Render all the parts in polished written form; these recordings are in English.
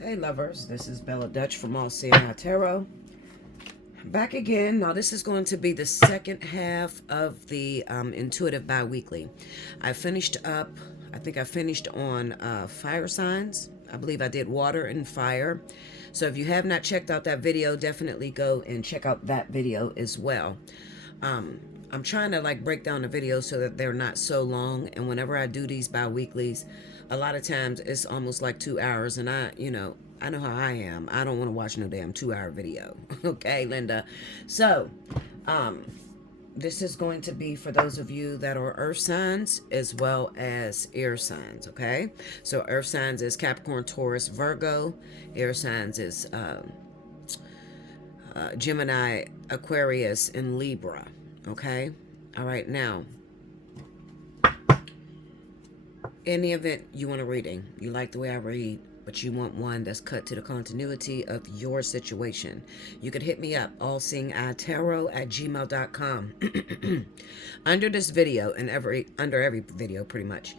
Hey lovers, this is Bella Dutch from Allseeingeyetarot. Back again. Now this is going to be the second half of the intuitive bi-weekly. I finished up, I think I finished on fire signs. I believe I did water and fire. So if you have not checked out that video, definitely go and check out that video as well. I'm trying to like break down the videos so that they're not so long, and whenever I do these bi-weeklies, a lot of times it's almost like 2 hours, and I know how I am. I don't want to watch no damn 2 hour video. Okay, Linda. So this is going to be for those of you that are earth signs as well as air signs. Okay, so earth signs is Capricorn, Taurus, Virgo. Air signs is Gemini, Aquarius, and Libra. Okay, all right. Now, in the event you want a reading, you like the way I read, but you want one that's cut to the continuity of your situation, you could hit me up, allseeingeyetarot@gmail.com. Under this video and under every video, pretty much,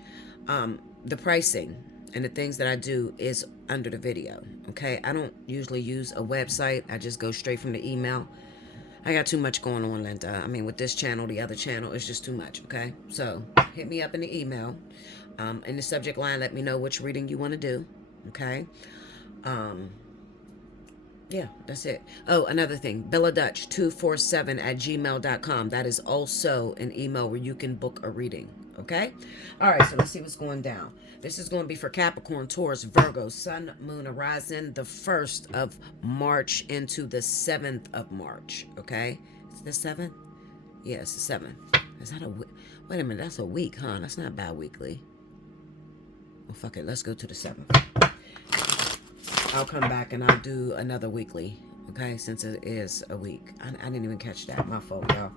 the pricing and the things that I do is under the video. Okay, I don't usually use a website. I just go straight from the email. I got too much going on, Linda. I mean, with this channel, the other channel, it's just too much, okay? So, hit me up in the email. In the subject line, let me know which reading you want to do, okay? Yeah, that's it. Oh, another thing, BellaDutch247@gmail.com. That is also an email where you can book a reading, okay? All right, so let's see what's going down. This is going to be for Capricorn, Taurus, Virgo, Sun, Moon, Horizon, the 1st of March into the 7th of March, okay? Is this 7th? Yeah, it's the 7th. Is that a week? Wait a minute, that's a week, huh? That's not bi-weekly. Well, fuck it, let's go to the 7th. I'll come back and I'll do another weekly, okay, since it is a week. I didn't even catch that. My fault, y'all. All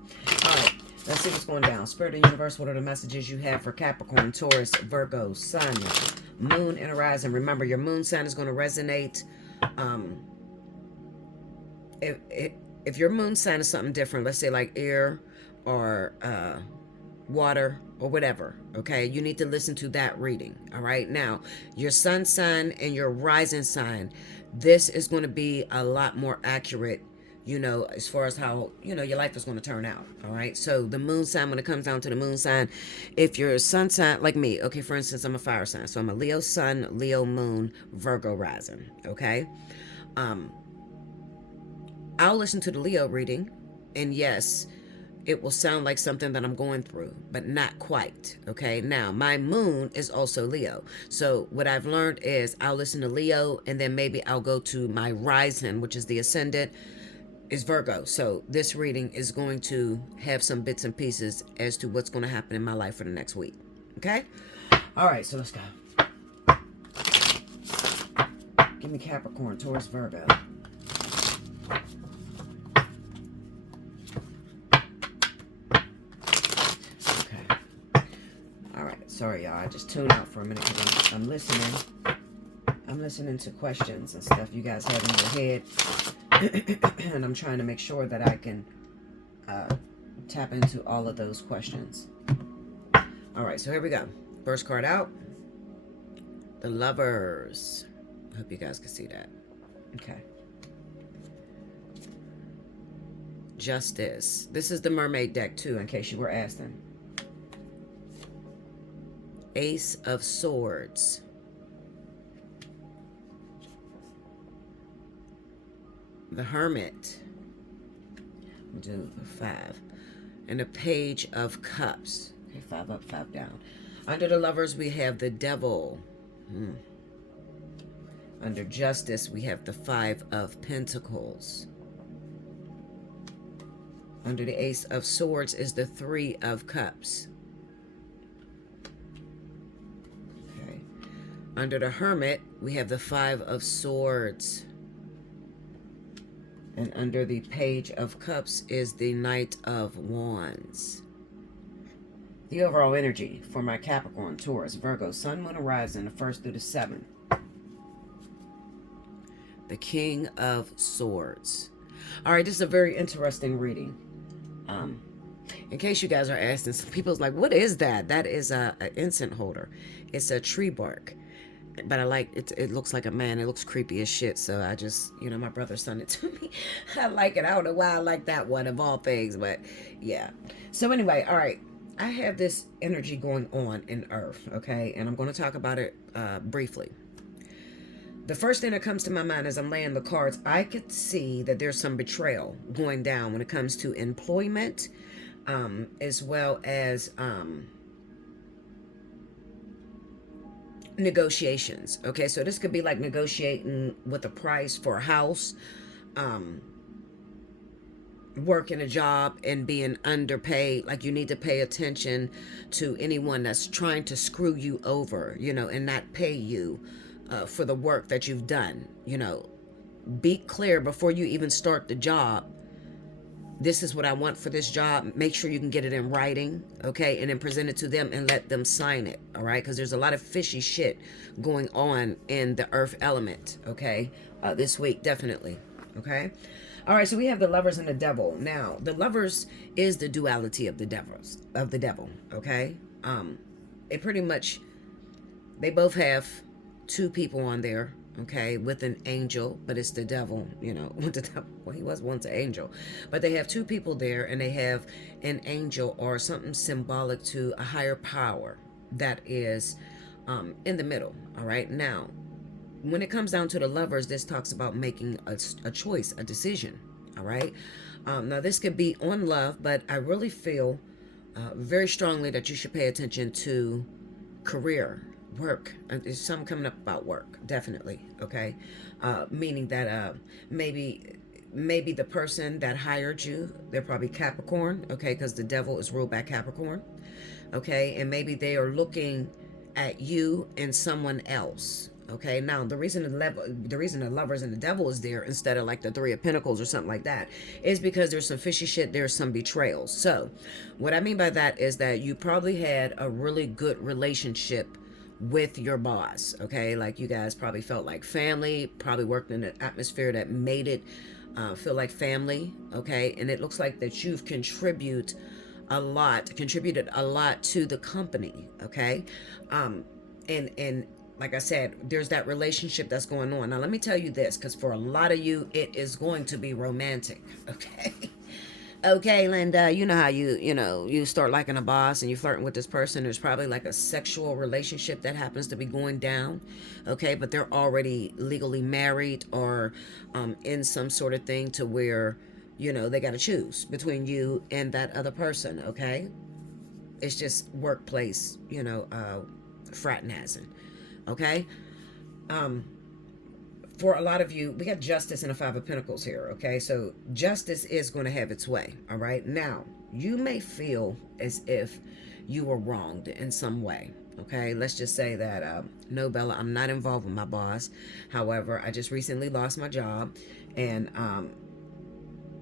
right, let's see what's going down. Spirit and universe, what are the messages you have for Capricorn, Taurus, Virgo, Sun, Moon, and Horizon? Remember, your moon sign is going to resonate. If your moon sign is something different, let's say like air or water or whatever, okay, you need to listen to that reading. All right, now your sun sign and your rising sign, this is going to be a lot more accurate, you know, as far as how, you know, your life is going to turn out. All right, so the moon sign, when it comes down to the moon sign, if you're a sun sign like me, okay, for instance, I'm a fire sign, so I'm a Leo sun, Leo moon, Virgo rising. Okay, I'll listen to the Leo reading, and yes, it will sound like something that I'm going through, but not quite. Okay, now my moon is also Leo, so what I've learned is I'll listen to Leo, and then maybe I'll go to my rising, which is the ascendant, is Virgo. So this reading is going to have some bits and pieces as to what's going to happen in my life for the next week. Okay, all right, so let's go. Give me Capricorn, Taurus, Virgo. Sorry, y'all. I just tuned out for a minute because I'm listening. I'm listening to questions and stuff you guys have in your head. And I'm trying to make sure that I can tap into all of those questions. All right, so here we go. First card out. The Lovers. I hope you guys can see that. Okay. Justice. This is the Mermaid deck, too, in case you were asking. Ace of Swords. The Hermit. We'll do the 5. And the Page of Cups. Okay, 5 up, 5 down. Under the Lovers, we have the Devil. Under Justice, we have the 5 of Pentacles. Under the Ace of Swords is the 3 of Cups. Under the Hermit, we have the 5 of Swords. And under the Page of Cups is the Knight of Wands. The overall energy for my Capricorn, Taurus, Virgo, Sun, Moon, and Rising, the 1st through the 7th. The King of Swords. All right, this is a very interesting reading. In case you guys are asking, some people's like, what is that? That is a incense holder. It's a tree bark. But I like it. It looks like a man. It looks creepy as shit. So I just, my brother sent it to me. I like it. I don't know why I like that one of all things, but yeah. So anyway, all right. I have this energy going on in Earth, okay? And I'm going to talk about it briefly. The first thing that comes to my mind as I'm laying the cards, I could see that there's some betrayal going down when it comes to employment, as well as negotiations. Okay, so this could be like negotiating with a price for a house, working a job and being underpaid. Like, you need to pay attention to anyone that's trying to screw you over, and not pay you for the work that you've done. Be clear before you even start the job. This is what I want for this job. Make sure you can get it in writing, okay? And then present it to them and let them sign it, all right? Because there's a lot of fishy shit going on in the earth element, okay? This week, definitely, okay? All right, so we have the Lovers and the Devil. Now, the Lovers is the duality of the devil, okay? It pretty much, they both have two people on there, okay, with an angel, but it's the devil, with the devil. Well, he was once an angel, but they have two people there, and they have an angel or something symbolic to a higher power that is in the middle. All right, now when it comes down to the Lovers, this talks about making a choice, a decision. All right, now this could be on love, but I really feel very strongly that you should pay attention to career, work. There's something coming up about work, definitely, okay? Meaning that maybe the person that hired you, they're probably Capricorn, okay? Because the devil is ruled by Capricorn, okay? And maybe they are looking at you and someone else, okay? Now, the reason the Lovers and the Devil is there instead of like the Three of Pentacles or something like that is because there's some fishy shit, there's some betrayals. So what I mean by that is that you probably had a really good relationship with your boss, okay? Like, you guys probably felt like family, probably worked in an atmosphere that made it feel like family, okay? And it looks like that you've contributed a lot to the company, okay? And like I said, there's that relationship that's going on. Now, let me tell you this, because for a lot of you, it is going to be romantic, okay? Okay, Linda, you know how you start liking a boss and you're flirting with this person. There's probably like a sexual relationship that happens to be going down, okay? But they're already legally married or in some sort of thing to where, they got to choose between you and that other person, okay? It's just workplace, fraternizing, okay? For a lot of you, we got Justice and the Five of Pentacles here, okay? So justice is going to have its way, all right? Now, you may feel as if you were wronged in some way, okay? Let's just say that, no, Bella, I'm not involved with my boss. However, I just recently lost my job, and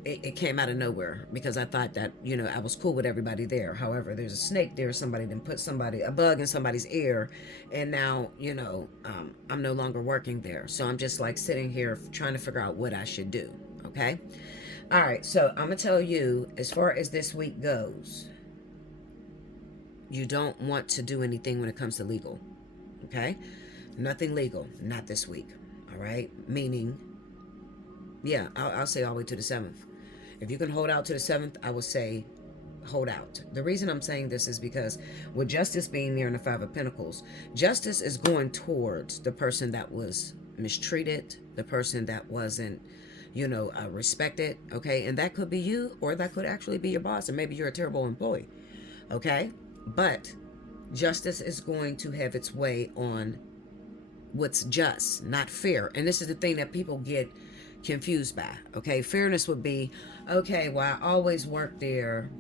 it came out of nowhere because I thought that, I was cool with everybody there. However, there's a snake there. Somebody then put a bug in somebody's ear. And now, I'm no longer working there. So I'm just like sitting here trying to figure out what I should do. Okay. All right. So I'm going to tell you, as far as this week goes, you don't want to do anything when it comes to legal. Okay. Nothing legal. Not this week. All right. Meaning, yeah, I'll say all the way to the 7th. If you can hold out to the 7th, I would say hold out. The reason I'm saying this is because with Justice being there in the Five of Pentacles, justice is going towards the person that was mistreated, the person that wasn't, respected, okay? And that could be you, or that could actually be your boss, and maybe you're a terrible employee, okay? But justice is going to have its way on what's just, not fair. And this is the thing that people get confused by, okay? Fairness would be, okay, well, I always work there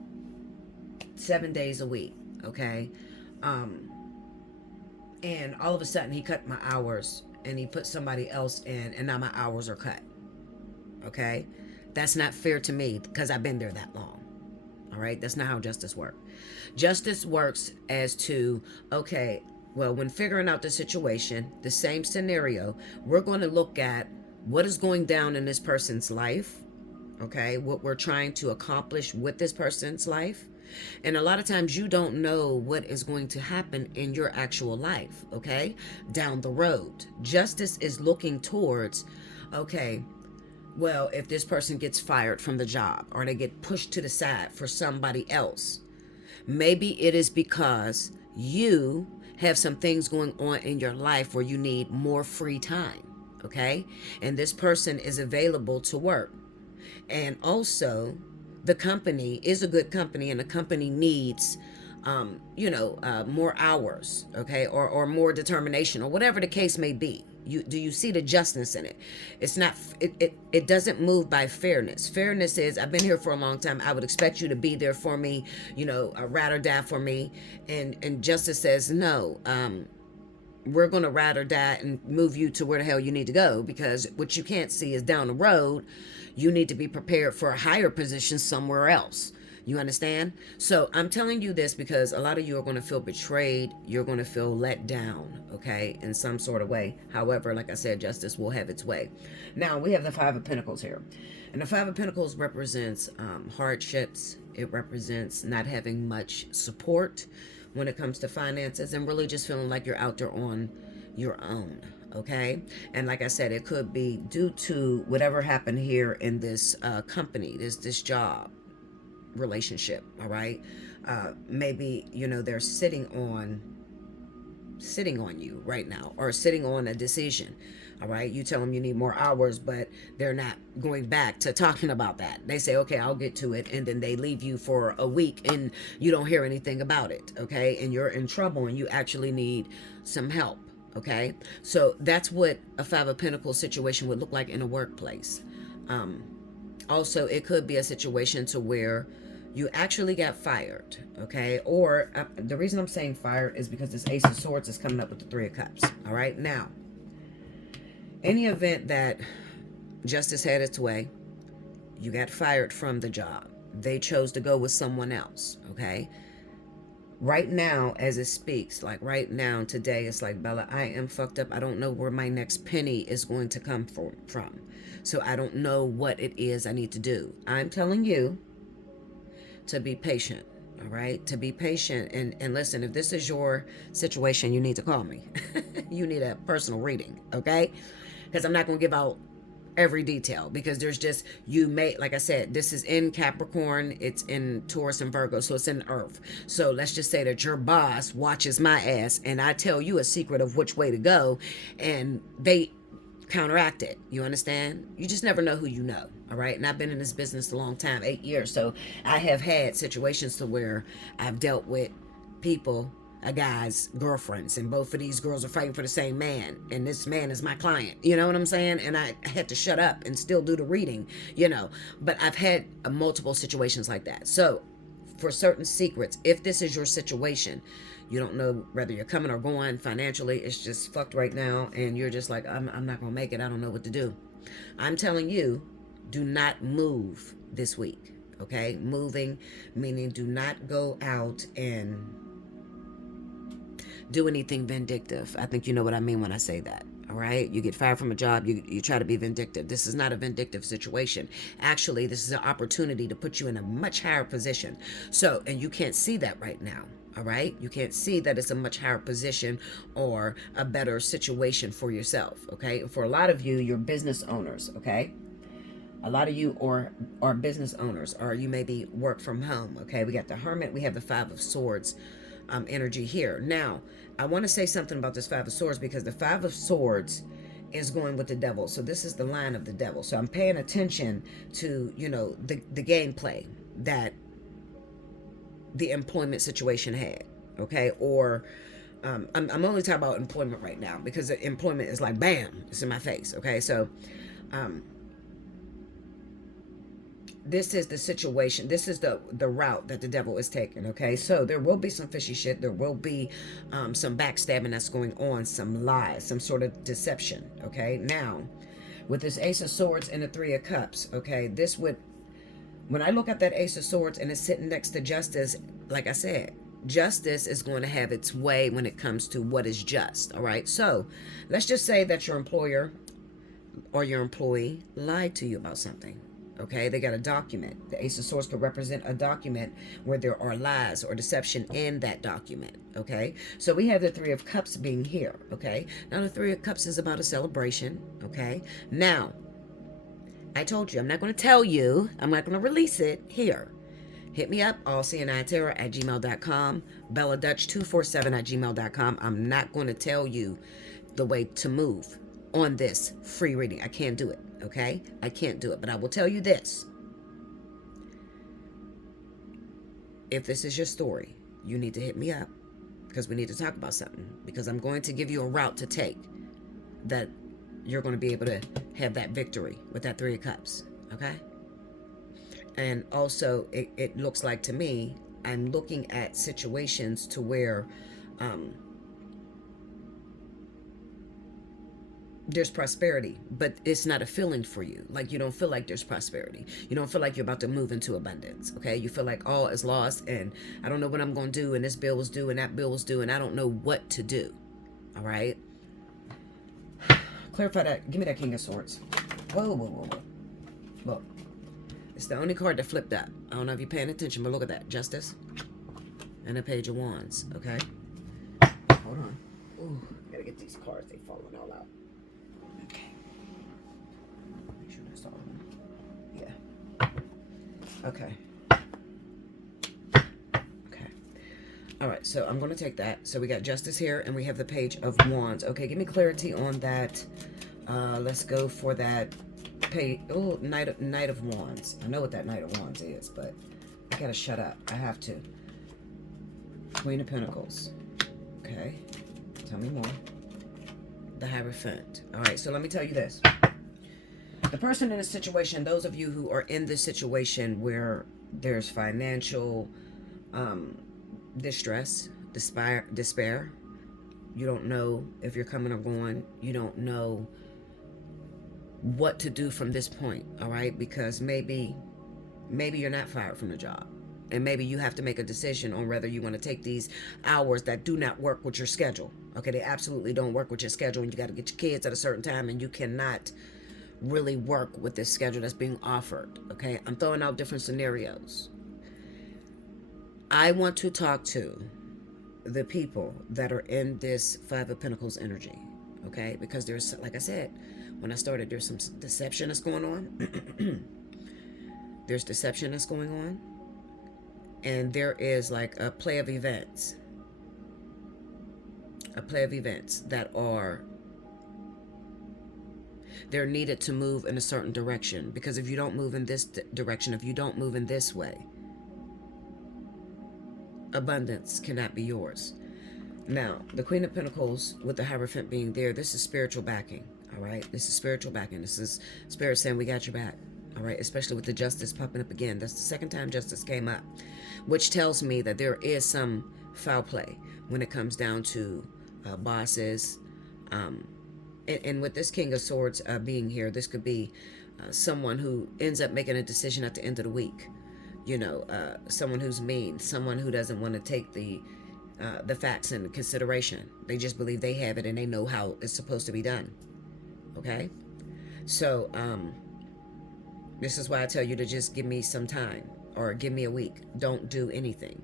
7 days a week, okay? And all of a sudden he cut my hours and he put somebody else in, and now my hours are cut, okay? That's not fair to me because I've been there that long. All right, that's not how justice works. Justice works as to, okay, well, when figuring out the situation, the same scenario, we're going to look at what is going down in this person's life, okay, what we're trying to accomplish with this person's life. And a lot of times you don't know what is going to happen in your actual life, okay, down the road. Justice is looking towards, okay, well, if this person gets fired from the job or they get pushed to the side for somebody else, maybe it is because you have some things going on in your life where you need more free time, okay? And this person is available to work. And also, the company is a good company, and the company needs more hours, okay, or more determination, or whatever the case may be. Do you see the justness in it? It's not, it doesn't move by fairness. Fairness is, I've been here for a long time, I would expect you to be there for me, ride or die for me. And justice says no. We're going to ride or die and move you to where the hell you need to go, because what you can't see is down the road you need to be prepared for a higher position somewhere else. You understand? So I'm telling you this because a lot of you are going to feel betrayed. You're going to feel let down, okay, in some sort of way. However, like I said, justice will have its way. Now, we have the Five of Pentacles here. And the Five of Pentacles represents hardships. It represents not having much support when it comes to finances, and really just feeling like you're out there on your own, okay? And like I said, it could be due to whatever happened here in this company, this job relationship, all right? Maybe, they're sitting on you right now, or sitting on a decision. All right, you tell them you need more hours, but they're not going back to talking about that. They say, okay, I'll get to it, and then they leave you for a week and you don't hear anything about it, okay? And you're in trouble and you actually need some help, okay? So that's what a Five of Pentacles situation would look like in a workplace. Also, it could be a situation to where you actually got fired, okay? Or the reason I'm saying fired is because this Ace of Swords is coming up with the Three of Cups, all right? Now, any event that justice had its way, you got fired from the job. They chose to go with someone else, okay? Right now, as it speaks, like right now, today, it's like, Bella, I am fucked up. I don't know where my next penny is going to come from. So I don't know what it is I need to do. I'm telling you to be patient, all right? To be patient. And listen, if this is your situation, you need to call me. You need a personal reading, okay? Because I'm not going to give out every detail, because there's just, like I said, this is in Capricorn, it's in Taurus and Virgo, so it's in Earth. So let's just say that your boss watches my ass and I tell you a secret of which way to go, and they counteract it. You understand? You just never know who you know, all right? And I've been in this business a long time, 8 years, so I have had situations to where I've dealt with people, guys, girlfriends, and both of these girls are fighting for the same man, and this man is my client, you know what I'm saying? And I had to shut up and still do the reading, but I've had multiple situations like that. So for certain secrets, if this is your situation, you don't know whether you're coming or going financially, it's just fucked right now, and you're just like, I'm not gonna make it, I don't know what to do. I'm telling you, do not move this week, okay? Moving, meaning do not go out and do anything vindictive. I think you know what I mean when I say that. All right, you get fired from a job, you try to be vindictive. This is not a vindictive situation. Actually, this is an opportunity to put you in a much higher position. So, and you can't see that right now. All right, you can't see that it's a much higher position or a better situation for yourself. Okay, for a lot of you, you're business owners. Okay, a lot of you are business owners, or you maybe work from home. Okay, we got the Hermit, we have the Five of Swords energy here. Now, I want to say something about this Five of Swords, because the Five of Swords is going with the devil. So this is the line of the devil. So I'm paying attention to, the gameplay that the employment situation had. Okay. Or I'm only talking about employment right now, because employment is like, bam, it's in my face. Okay. So, this is the situation. This is the route that the devil is taking, okay? So there will be some fishy shit. There will be some backstabbing that's going on, some lies, some sort of deception, okay? Now, with this Ace of Swords and the Three of Cups, okay, this would, when I look at that Ace of Swords and it's sitting next to Justice, like I said, justice is going to have its way when it comes to what is just, all right? So let's just say that your employer or your employee lied to you about something, okay? They got a document. The Ace of Swords could represent a document where there are lies or deception in that document, okay? So we have the Three of Cups being here, okay? Now the Three of Cups is about a celebration, okay? Now, I told you, I'm not going to tell you. I'm not going to release it here. Hit me up, allseeingeyetarot@gmail.com, Pt.2 I'm not going to tell you the way to move on this free reading. I can't do it, okay? I can't do it, but I will tell you this. If this is your story, you need to hit me up because we need to talk about something, because I'm going to give you a route to take that you're going to be able to have that victory with that Three of Cups, okay? And also, it looks like to me, I'm looking at situations to where there's prosperity, but it's not a feeling for you. Like, you don't feel like there's prosperity. You don't feel like you're about to move into abundance, okay? You feel like all is lost, and I don't know what I'm going to do, and this bill was due, and that bill was due, and I don't know what to do, all right? Clarify that. Give me that King of Swords. Whoa, whoa, whoa, whoa. Look. It's the only card that flipped up. I don't know if you're paying attention, but look at that. Justice. And a Page of Wands. Okay? Hold on. Ooh, gotta get these cards. They falling all out. Okay. Make sure that's all of them. Yeah. Okay. Okay. Alright, so I'm going to take that. So we got Justice here, and we have the Page of Wands. Okay, give me clarity on that. Let's go for that Knight of Wands. I know what that Knight of Wands is, but I gotta shut up. I have to. Queen of Pentacles. Okay. Tell me more. The Hierophant. Alright, so let me tell you this. The person in a situation, those of you who are in this situation where there's financial distress, despair, you don't know if you're coming or going, you don't know what to do from this point, all right? Because maybe you're not fired from the job, and maybe you have to make a decision on whether you want to take these hours that do not work with your schedule. Okay, they absolutely don't work with your schedule, and you got to get your kids at a certain time, and you cannot really work with this schedule that's being offered. Okay, I'm throwing out different scenarios. I want to talk to the people that are in this Five of Pentacles energy, okay? Because there's, like I said, when I started, there's some deception that's going on. There's deception that's going on. And there is like a play of events. A play of events that are, they're needed to move in a certain direction. Because if you don't move in this direction, if you don't move in this way, abundance cannot be yours. Now, the Queen of Pentacles with the Hierophant being there, this is spiritual backing. All right, this is spiritual backing. This is Spirit saying we got your back. All right, especially with the Justice popping up again. That's the second time Justice came up, which tells me that there is some foul play when it comes down to bosses. And with this King of Swords being here, this could be someone who ends up making a decision at the end of the week. You know, someone who's mean, someone who doesn't want to take the facts into consideration. They just believe they have it and they know how it's supposed to be done. Okay, so this is why I tell you to just give me some time, or give me a week. Don't do anything.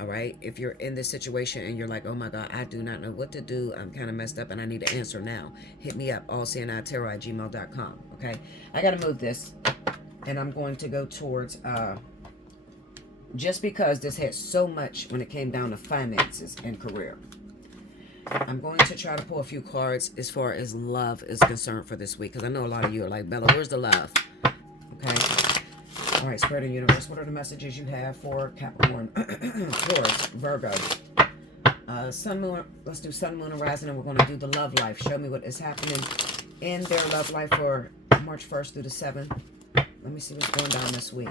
All right, if you're in this situation and you're like, oh my God, I do not know what to do, I'm kind of messed up and I need an answer now, hit me up, allseeingeyetarot@gmail.com. Okay, I gotta move this, and I'm going to go towards just because this had so much when it came down to finances and career. I'm going to try to pull a few cards as far as love is concerned for this week, because I know a lot of you are like, Bella, where's the love? Okay. All right, Spirit of the Universe, what are the messages you have for Capricorn, Taurus, Virgo, Sun, Moon? Let's do Sun, Moon, and Rising, and we're going to do the love life. Show me what is happening in their love life for March 1st through the 7th. Let me see what's going down this week.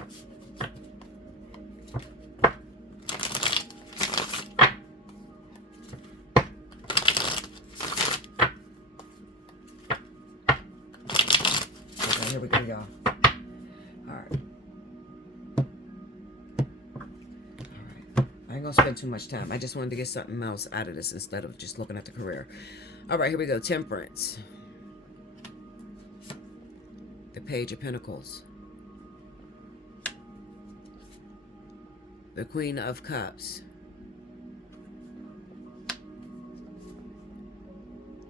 I ain't gonna spend too much time. I just wanted to get something else out of this instead of just looking at the career. All right, here we go. Temperance. The Page of Pentacles. The Queen of Cups.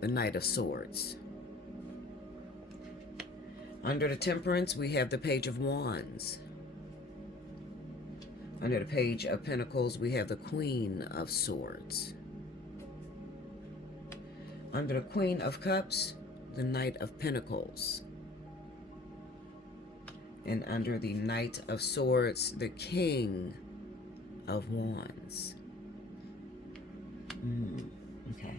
The Knight of Swords. Under the Temperance, we have the Page of Wands. Under the Page of Pentacles, we have the Queen of Swords. Under the Queen of Cups, the Knight of Pentacles. And under the Knight of Swords, the King of Wands. Okay.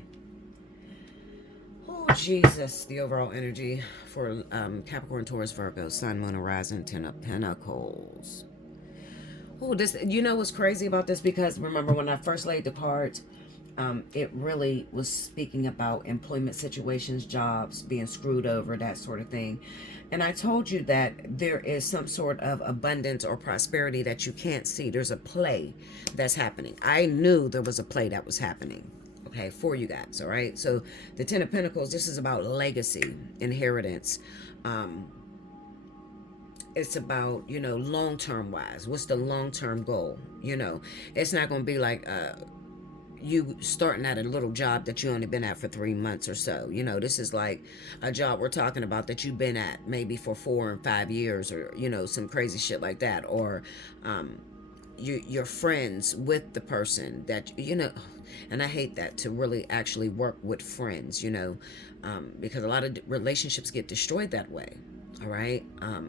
Oh, Jesus. The overall energy for Capricorn, Taurus, Virgo, Sun, Moon, Horizon, Ten of Pentacles. Oh, this, you know what's crazy about this? Because remember when I first laid the cards, it really was speaking about employment situations, jobs, being screwed over, that sort of thing. And I told you that there is some sort of abundance or prosperity that you can't see. There's a play that's happening. I knew there was a play that was happening, okay, for you guys, all right? So the Ten of Pentacles, this is about legacy, inheritance. It's about, you know, long-term wise. What's the long-term goal? You know, it's not going to be like you starting at a little job that you only been at for 3 months or so. You know, this is like a job we're talking about that you've been at maybe for 4 and 5 years, or, you know, some crazy shit like that. Or you're friends with the person that, you know, and I hate that, to really actually work with friends, you know, because a lot of relationships get destroyed that way. All right,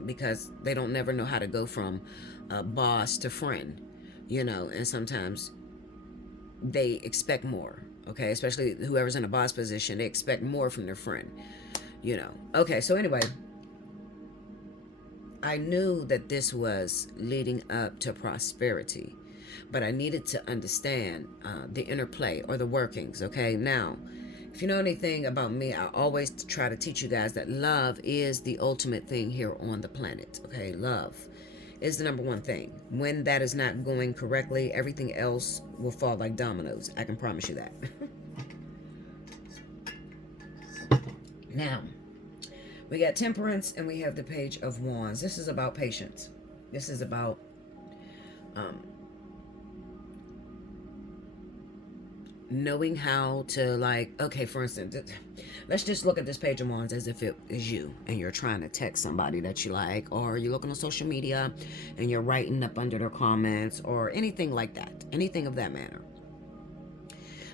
because they don't never know how to go from boss to friend, you know, and sometimes they expect more, okay, especially whoever's in a boss position, they expect more from their friend, you know. Okay, so anyway, I knew that this was leading up to prosperity, but I needed to understand the interplay or the workings, okay. Now, if you know anything about me, I always try to teach you guys that love is the ultimate thing here on the planet. Okay, love is the number one thing. When that is not going correctly, everything else will fall like dominoes. I can promise you that. Now, we got Temperance and we have the Page of Wands. This is about patience. This is about knowing how to, like, okay, for instance, let's just look at this Page of Wands as if it is you and you're trying to text somebody that you like, or you're looking on social media and you're writing up under their comments or anything like that, anything of that manner.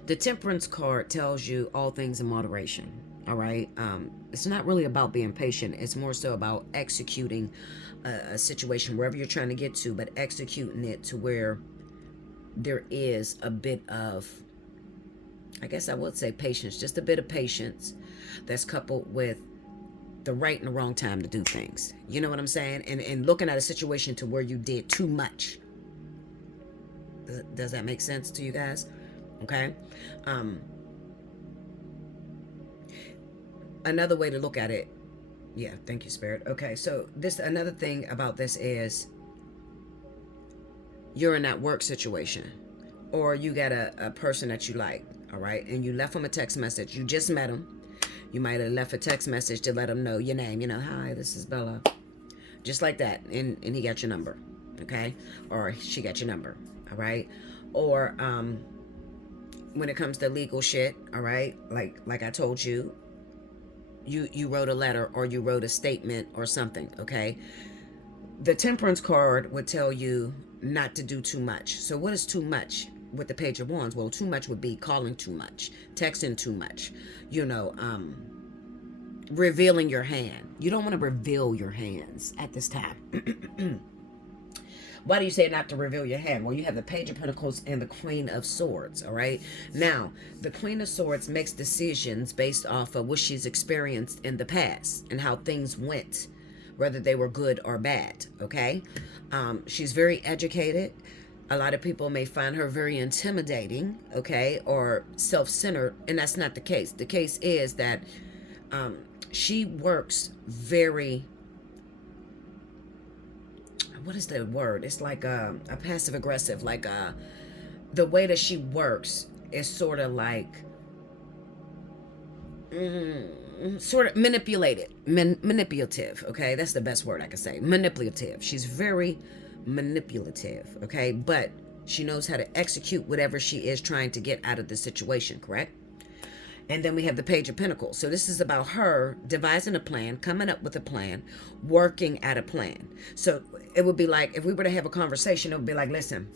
The Temperance card tells you all things in moderation. All right, it's not really about being patient. It's more so about executing a situation wherever you're trying to get to, but executing it to where there is a bit of, I guess I would say, patience, just a bit of patience that's coupled with the right and the wrong time to do things. You know what I'm saying? And looking at a situation to where you did too much. Does that make sense to you guys? Okay. Another way to look at it. Yeah, thank you, Spirit. Okay, so this, another thing about this is you're in that work situation, or you got a person that you like, all right, and you left them a text message. You just met them. You might have left a text message to let them know your name. You know, hi, this is Bella. Just like that. And he got your number, okay? Or she got your number, all right? Or when it comes to legal shit, all right, like I told you, you wrote a letter or you wrote a statement or something, okay? The Temperance card would tell you not to do too much. So what is too much with the Page of Wands? Well, too much would be calling too much, texting too much, you know, revealing your hand. You don't want to reveal your hands at this time. Why do you say not to reveal your hand? Well, you have the Page of Pentacles and the Queen of Swords, all right? Now, the Queen of Swords makes decisions based off of what she's experienced in the past and how things went, whether they were good or bad, okay? She's very educated. A lot of people may find her very intimidating, okay, or self-centered, and that's not the case. The case is that she works very, what is the word? It's like a passive aggressive, like the way that she works is sort of like sort of manipulative. Okay, that's the best word I can say. Manipulative. She's very manipulative. Okay, but she knows how to execute whatever she is trying to get out of the situation. Correct. And then we have the Page of Pentacles. So this is about her devising a plan, coming up with a plan, working at a plan. So it would be like, if we were to have a conversation, it would be like, listen,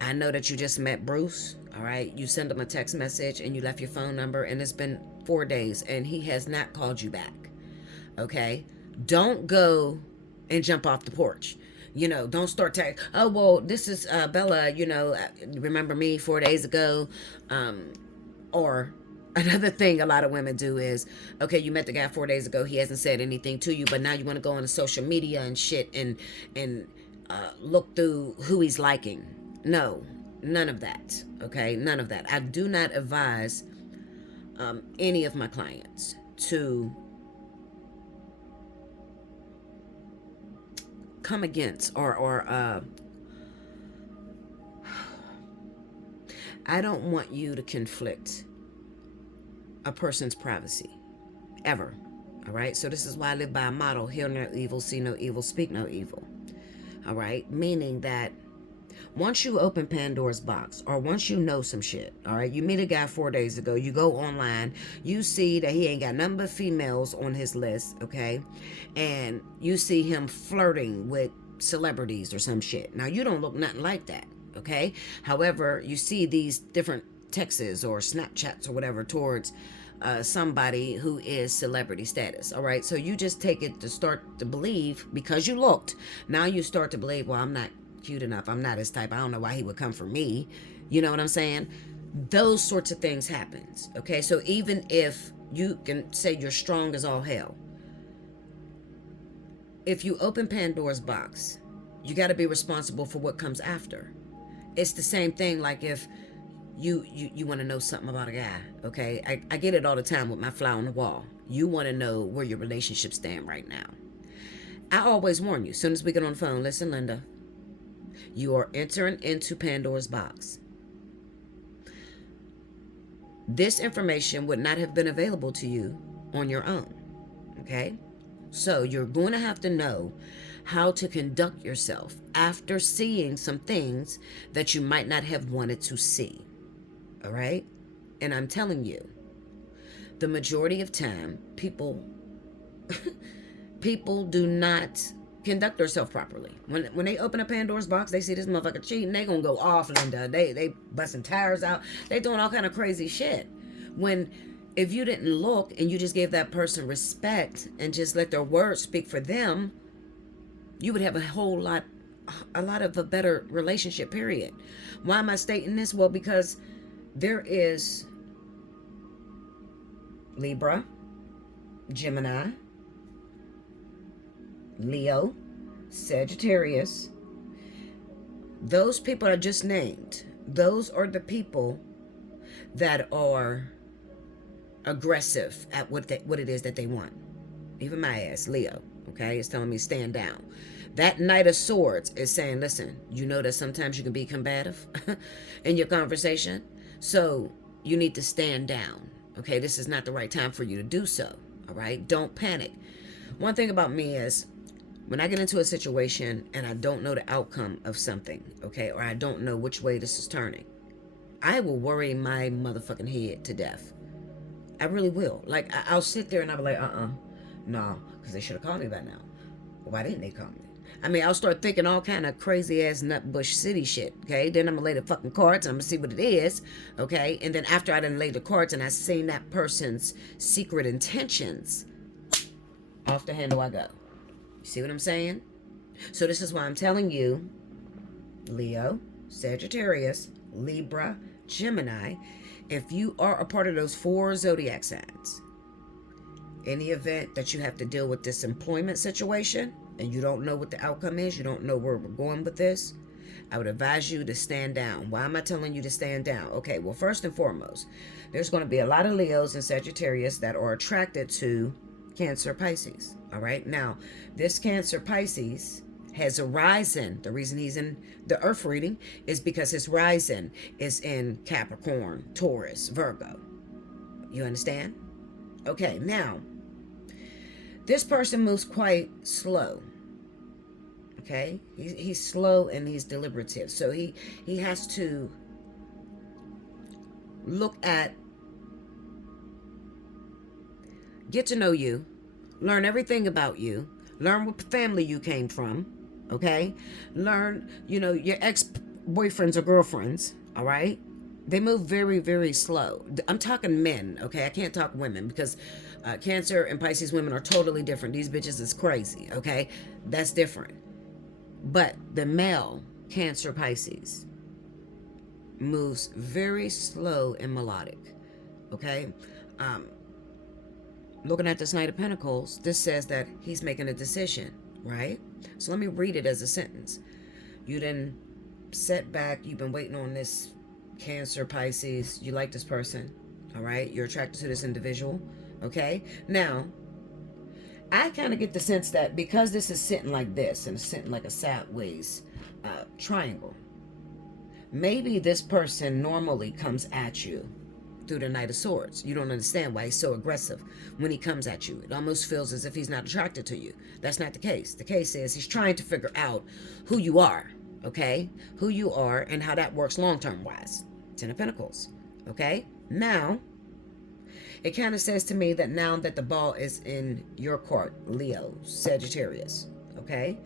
I know that you just met Bruce. All right. You send him a text message and you left your phone number, and it's been 4 days and he has not called you back. Okay. Don't go and jump off the porch. You know, don't start texting. Oh, well, this is Bella, you know, remember me 4 days ago? Or another thing a lot of women do is, okay, you met the guy 4 days ago. He hasn't said anything to you, but now you want to go on to social media and shit and look through who he's liking. No, none of that. Okay, none of that. I do not advise any of my clients to come against or I don't want you to conflict a person's privacy ever. All right, so this is why I live by a motto: hear no evil, see no evil, speak no evil. All right, meaning that once you open Pandora's box, or once you know some shit, all right, you meet a guy 4 days ago, you go online, you see that he ain't got nothing but females on his list, okay, and you see him flirting with celebrities or some shit. Now, you don't look nothing like that, okay? However, you see these different texts or Snapchats or whatever towards somebody who is celebrity status. All right, so you just take it to start to believe, because you looked, now you start to believe, well, I'm not cute enough, I'm not his type, I don't know why he would come for me. You know what I'm saying? Those sorts of things happens. Okay, so even if you can say you're strong as all hell, if you open Pandora's box, you got to be responsible for what comes after. It's the same thing like if you want to know something about a guy. Okay, I get it all the time with my fly on the wall. You want to know where your relationships stand right now. I always warn you, as soon as we get on the phone, listen, Linda, you are entering into Pandora's box. This information would not have been available to you on your own. Okay? So you're going to have to know how to conduct yourself after seeing some things that you might not have wanted to see. All right? And I'm telling you, the majority of time, people do not conduct themselves properly. When they open a Pandora's box, they see this motherfucker cheating, they gonna go off, Linda. They busting tires out. They doing all kind of crazy shit. When if you didn't look and you just gave that person respect and just let their words speak for them, you would have a lot of a better relationship, period. Why am I stating this? Well, because there is Libra, Gemini, Leo, Sagittarius. Those people are just named. Those are the people that are aggressive at what it is that they want. Even my ass, Leo, okay, is telling me stand down. That Knight of Swords is saying, listen, you know that sometimes you can be combative in your conversation, so you need to stand down. Okay, this is not the right time for you to do so. All right, don't panic. One thing about me is, when I get into a situation and I don't know the outcome of something, okay, or I don't know which way this is turning, I will worry my motherfucking head to death. I really will. Like, I'll sit there and I'll be like, no, because they should have called me by now. Why didn't they call me? I mean, I'll start thinking all kind of crazy ass nutbush city shit, okay? Then I'm gonna lay the fucking cards and I'm gonna see what it is, okay? And then after I done laid the cards and I seen that person's secret intentions, off the handle I go. See what I'm saying? So this is why I'm telling you, Leo, Sagittarius, Libra, Gemini, if you are a part of those 4 zodiac signs, in the event that you have to deal with this employment situation and you don't know what the outcome is, you don't know where we're going with this, I would advise you to stand down. Why am I telling you to stand down? Okay, well, first and foremost, there's going to be a lot of Leos and Sagittarius that are attracted to Cancer, Pisces. All right. Now, this Cancer, Pisces has a rising. The reason he's in the earth reading is because his rising is in Capricorn, Taurus, Virgo. You understand? Okay, now, this person moves quite slow. Okay? He's slow and he's deliberative. So he has to look at, get to know you, learn everything about you, learn what family you came from, okay? Learn, your ex-boyfriends or girlfriends, all right? They move very, very slow. I'm talking men, okay? I can't talk women because Cancer and Pisces women are totally different. These bitches is crazy, okay? That's different. But the male Cancer Pisces moves very slow and melodic, okay? Looking at this Knight of Pentacles, this says that he's making a decision, right? So let me read it as a sentence. You didn't set back. You've been waiting on this Cancer, Pisces. You like this person, all right? You're attracted to this individual, okay? Now, I kind of get the sense that because this is sitting like this and it's sitting like a sideways triangle, maybe this person normally comes at you through the Knight of Swords. You don't understand why he's so aggressive when he comes at you. It almost feels as if he's not attracted to you. That's not the case. The case is he's trying to figure out who you are, okay? Who you are and how that works long-term wise. Ten of Pentacles, okay? Now, it kind of says to me that now that the ball is in your court, Leo, Sagittarius, okay?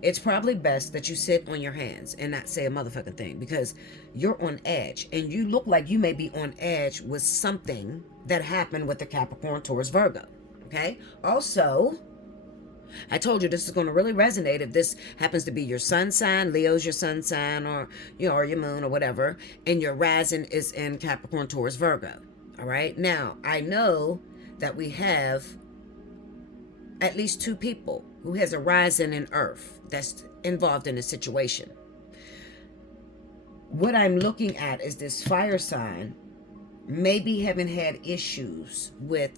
It's probably best that you sit on your hands and not say a motherfucking thing because you're on edge and you look like you may be on edge with something that happened with the Capricorn, Taurus, Virgo, okay? Also, I told you this is going to really resonate if this happens to be your sun sign, Leo's your sun sign, or or your moon or whatever, and your rising is in Capricorn, Taurus, Virgo. All right. Now, I know that we have at least two people who has a rising in Earth that's involved in a situation. What I'm looking at is this fire sign maybe haven't had issues with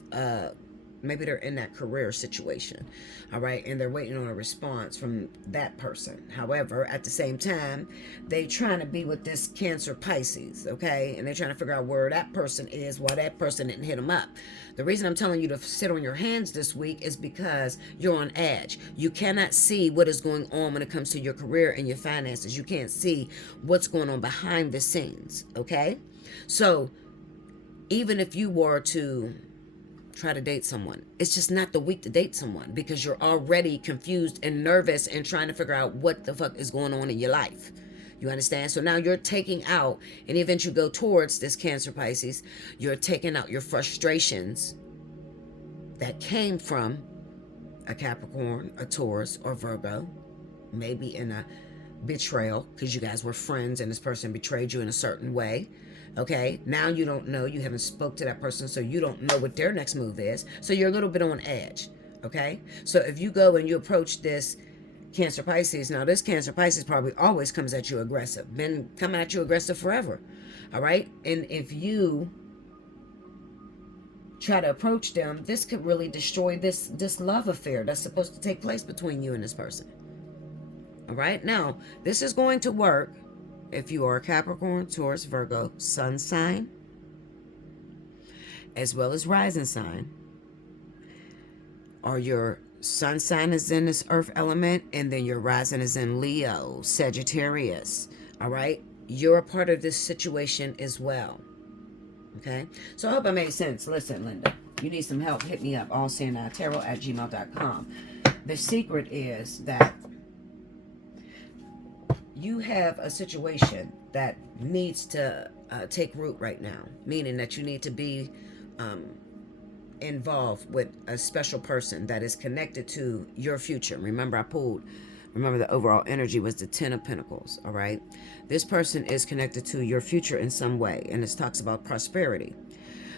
maybe they're in that career situation, all right, and they're waiting on a response from that person. However, at the same time, they trying to be with this Cancer Pisces, okay, and they're trying to figure out where that person is while that person didn't hit them up. The reason I'm telling you to sit on your hands this week is because you're on edge. You cannot see what is going on when it comes to your career and your finances. You can't see what's going on behind the scenes, okay? So even if you were to try to date someone, it's just not the week to date someone because you're already confused and nervous and trying to figure out what the fuck is going on in your life. You understand? So now you're taking out, in the event you go towards this Cancer Pisces, you're taking out your frustrations that came from a Capricorn, a Taurus, or Virgo, maybe in a betrayal because you guys were friends and this person betrayed you in a certain way. Okay, now you don't know, you haven't spoke to that person, so you don't know what their next move is. So you're a little bit on edge. Okay, so if you go and you approach this Cancer Pisces, now this Cancer Pisces probably always comes at you aggressive, been coming at you aggressive forever. All right, and if you try to approach them, this could really destroy this love affair that's supposed to take place between you and this person. All right, now this is going to work if you are a Capricorn, Taurus, Virgo, sun sign, as well as rising sign, or your sun sign is in this earth element, and then your rising is in Leo, Sagittarius, all right? You're a part of this situation as well, okay? So I hope I made sense. Listen, Linda, you need some help, hit me up, allseeingeyetarot@gmail.com. The secret is that you have a situation that needs to take root right now, meaning that you need to be involved with a special person that is connected to your future. Remember, the overall energy was the Ten of Pentacles, all right? This person is connected to your future in some way, and this talks about prosperity.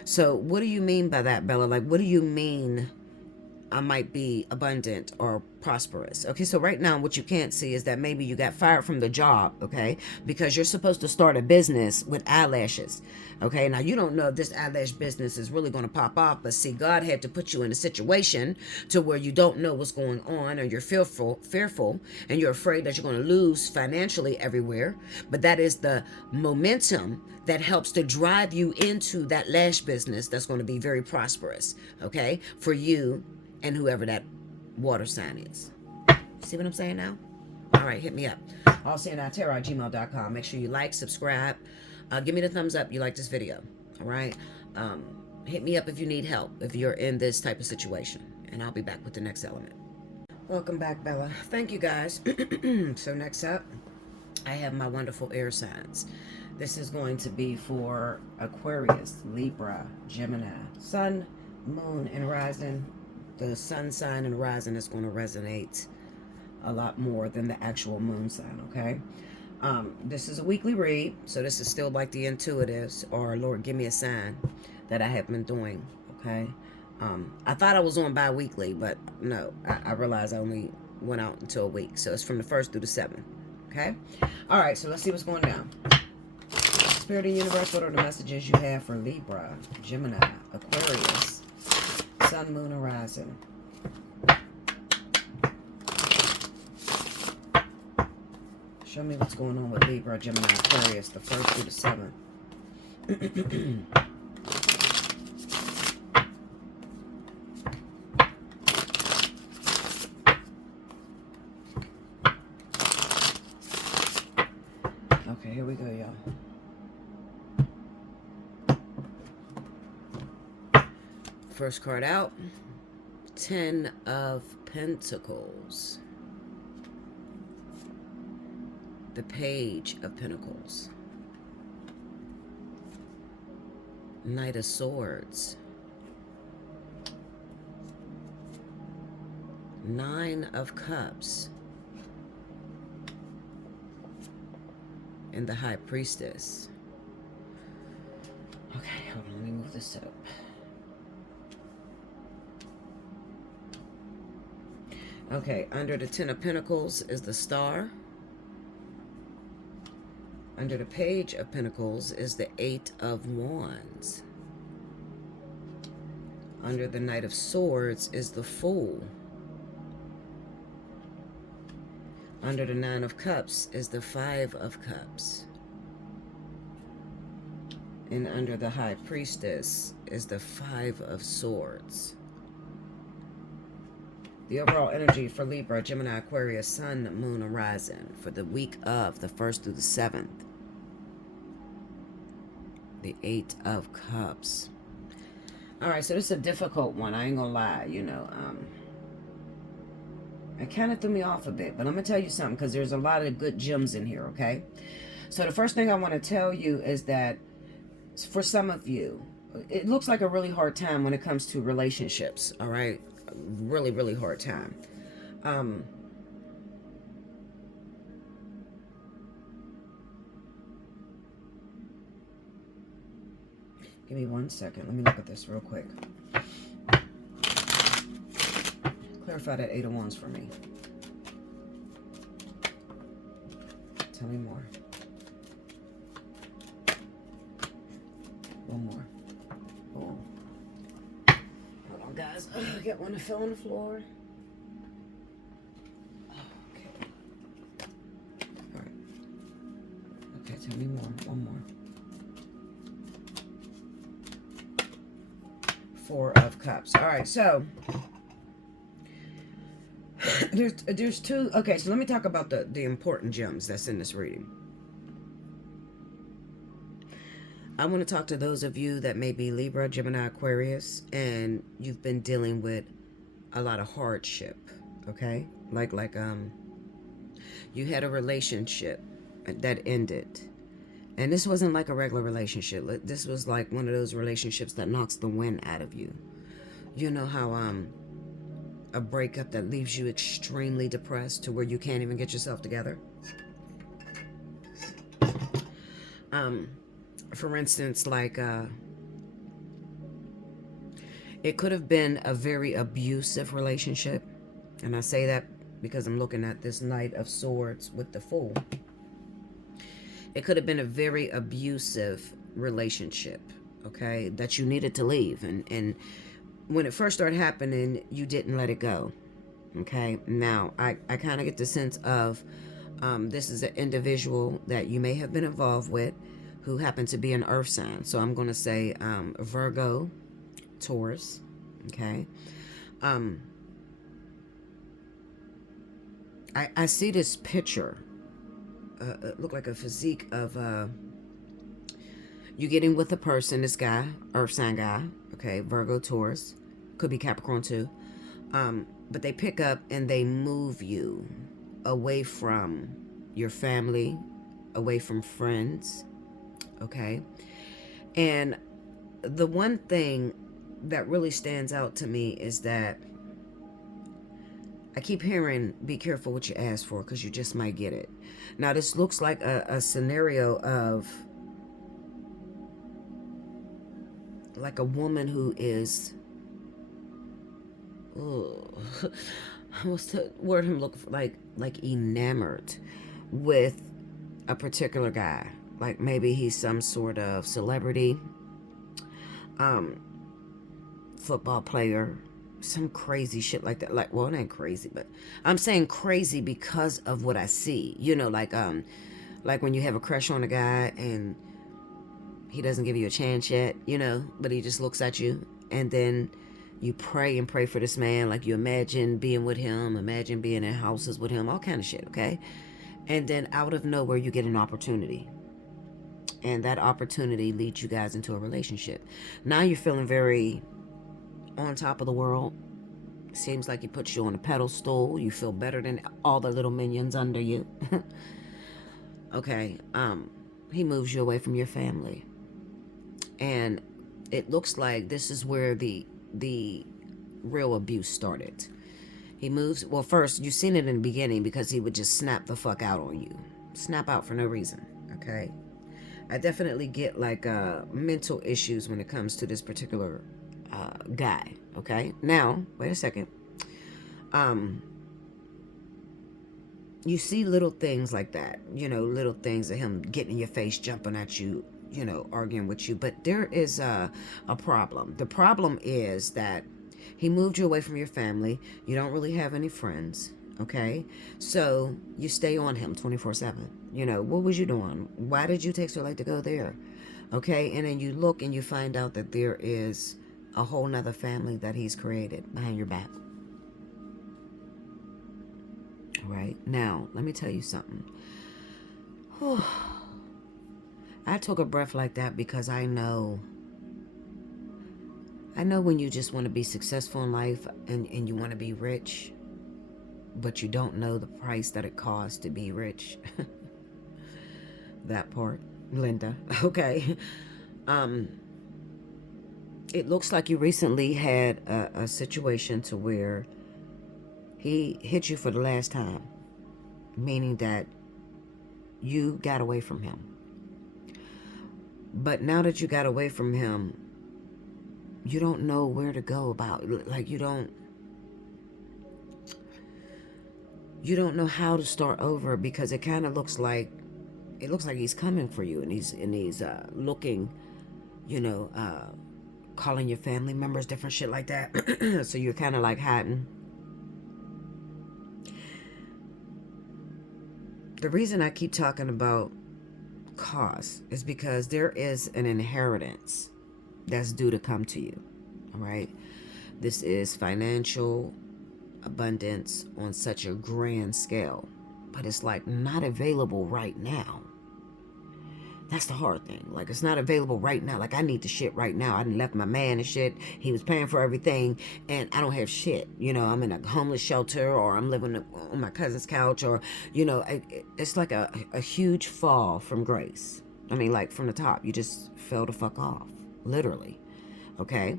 So what do you mean by that, Bella? Like, what do you mean I might be abundant or prosperous. Okay, so right now what you can't see is that maybe you got fired from the job, okay, because you're supposed to start a business with eyelashes. Okay, now you don't know if this eyelash business is really going to pop off, but see, God had to put you in a situation to where you don't know what's going on, or you're fearful, and you're afraid that you're going to lose financially everywhere. But that is the momentum that helps to drive you into that lash business that's going to be very prosperous, okay, for you and whoever that water sign is. See what I'm saying now? All right, hit me up. Allseeingeyetarot@gmail.com. Make sure you like, subscribe. Give me the thumbs up you like this video. All right? Hit me up if you need help, if you're in this type of situation. And I'll be back with the next element. Welcome back, Bella. Thank you, guys. So next up, I have my wonderful air signs. This is going to be for Aquarius, Libra, Gemini, Sun, Moon, and Rising. The Sun sign and Rising is going to resonate a lot more than the actual Moon sign, okay? This is a weekly read, so this is still like the intuitives or Lord, give me a sign that I have been doing, okay? I thought I was on bi-weekly, but no, I realized I only went out until a week. So it's from the 1st through the 7th, okay? All right, so let's see what's going down. Spirit of the universe, what are the messages you have for Libra, Gemini, Aquarius, Sun, Moon, and Rising? Show me what's going on with Libra, Gemini, Aquarius, the 1st through the 7th. Okay, here we go, y'all. First card out, 10 of Pentacles. The Page of Pentacles. Knight of Swords. 9 of Cups. And the High Priestess. Okay, hold on, let me move this up. Okay, under the 10 of Pentacles is the Star. Under the Page of Pentacles is the 8 of Wands. Under the Knight of Swords is the Fool. Under the 9 of Cups is the 5 of Cups. And under the High Priestess is the 5 of Swords. The overall energy for Libra, Gemini, Aquarius, Sun, Moon, and Rising for the week of the 1st through the 7th. The 8 of Cups. All right, so this is a difficult one. I ain't gonna lie, you know. It kind of threw me off a bit, but I'm gonna tell you something because there's a lot of good gems in here, okay? So the first thing I want to tell you is that for some of you, it looks like a really hard time when it comes to relationships, all right? Really, really hard time. Give me 1 second. Let me look at this real quick. Clarify that 8 of Wands for me. Tell me more. One more. Oh. Hold on, guys. I got one that fell on the floor. Okay. All right. Okay, tell me more. One more. 4 of Cups. All right, so there's two. Okay, so let me talk about the important gems that's in this reading. I want to talk to those of you that may be Libra, Gemini, Aquarius, and you've been dealing with a lot of hardship, okay? Like you had a relationship that ended. And this wasn't like a regular relationship. This was like one of those relationships that knocks the wind out of you. You know how a breakup that leaves you extremely depressed to where you can't even get yourself together? For instance, like It could have been a very abusive relationship. And I say that because I'm looking at this Knight of Swords with the Fool. It could have been a very abusive relationship, okay, that you needed to leave. And when it first started happening, you didn't let it go, okay? Now, I kind of get the sense of this is an individual that you may have been involved with who happened to be an earth sign. So I'm going to say Virgo, Taurus, okay? I see this picture, look like a physique of you getting with a person, this guy, earth sign guy, okay, Virgo, Taurus, could be Capricorn too, but they pick up and they move you away from your family, away from friends, okay? And the one thing that really stands out to me is that I keep hearing, be careful what you ask for because you just might get it. Now, this looks like a scenario of like a woman who is, what's the word I'm looking for? Like enamored with a particular guy. Like maybe he's some sort of celebrity, football player, some crazy shit like that. Like, well, it ain't crazy, but I'm saying crazy because of what I see. You know, like when you have a crush on a guy and he doesn't give you a chance yet, you know, but he just looks at you, and then you pray and pray for this man. Like you imagine being with him, imagine being in houses with him, all kind of shit, okay? And then out of nowhere, you get an opportunity. And that opportunity leads you guys into a relationship. Now you're feeling very on top of the world. Seems like he puts you on a pedestal. You feel better than all the little minions under you. Okay. He moves you away from your family. And it looks like this is where the real abuse started. He moves, well, first, you've seen it in the beginning because he would just snap the fuck out on you. Snap out for no reason, okay? I definitely get like mental issues when it comes to this particular guy, okay? Now, wait a second. You see little things like that, you know, little things of him getting in your face, jumping at you, you know, arguing with you. But there is a problem. The problem is that he moved you away from your family. You don't really have any friends, okay? So you stay on him 24/7. You know, what was you doing? Why did you take so late to go there? Okay, and then you look and you find out that there is a whole nother family that he's created behind your back. All right, now, let me tell you something. I took a breath like that because I know when you just want to be successful in life and you want to be rich, but you don't know the price that it costs to be rich. That part, Linda. Okay. It looks like you recently had a situation to where he hit you for the last time, meaning that you got away from him. But now that you got away from him, you don't know where to go about, like you don't know how to start over, because it kind of looks like he's coming for you, and he's looking, you know, calling your family members, different shit like that. So you're kind of like hiding. The reason I keep talking about cost is because there is an inheritance that's due to come to you. All right. This is financial abundance on such a grand scale, but it's like not available right now. That's the hard thing. Like, it's not available right now. Like, I need the shit right now. I done left my man and shit. He was paying for everything, and I don't have shit. You know, I'm in a homeless shelter, or I'm living on my cousin's couch, or, you know, it's like a huge fall from grace. I mean, like, from the top. You just fell the fuck off. Literally. Okay?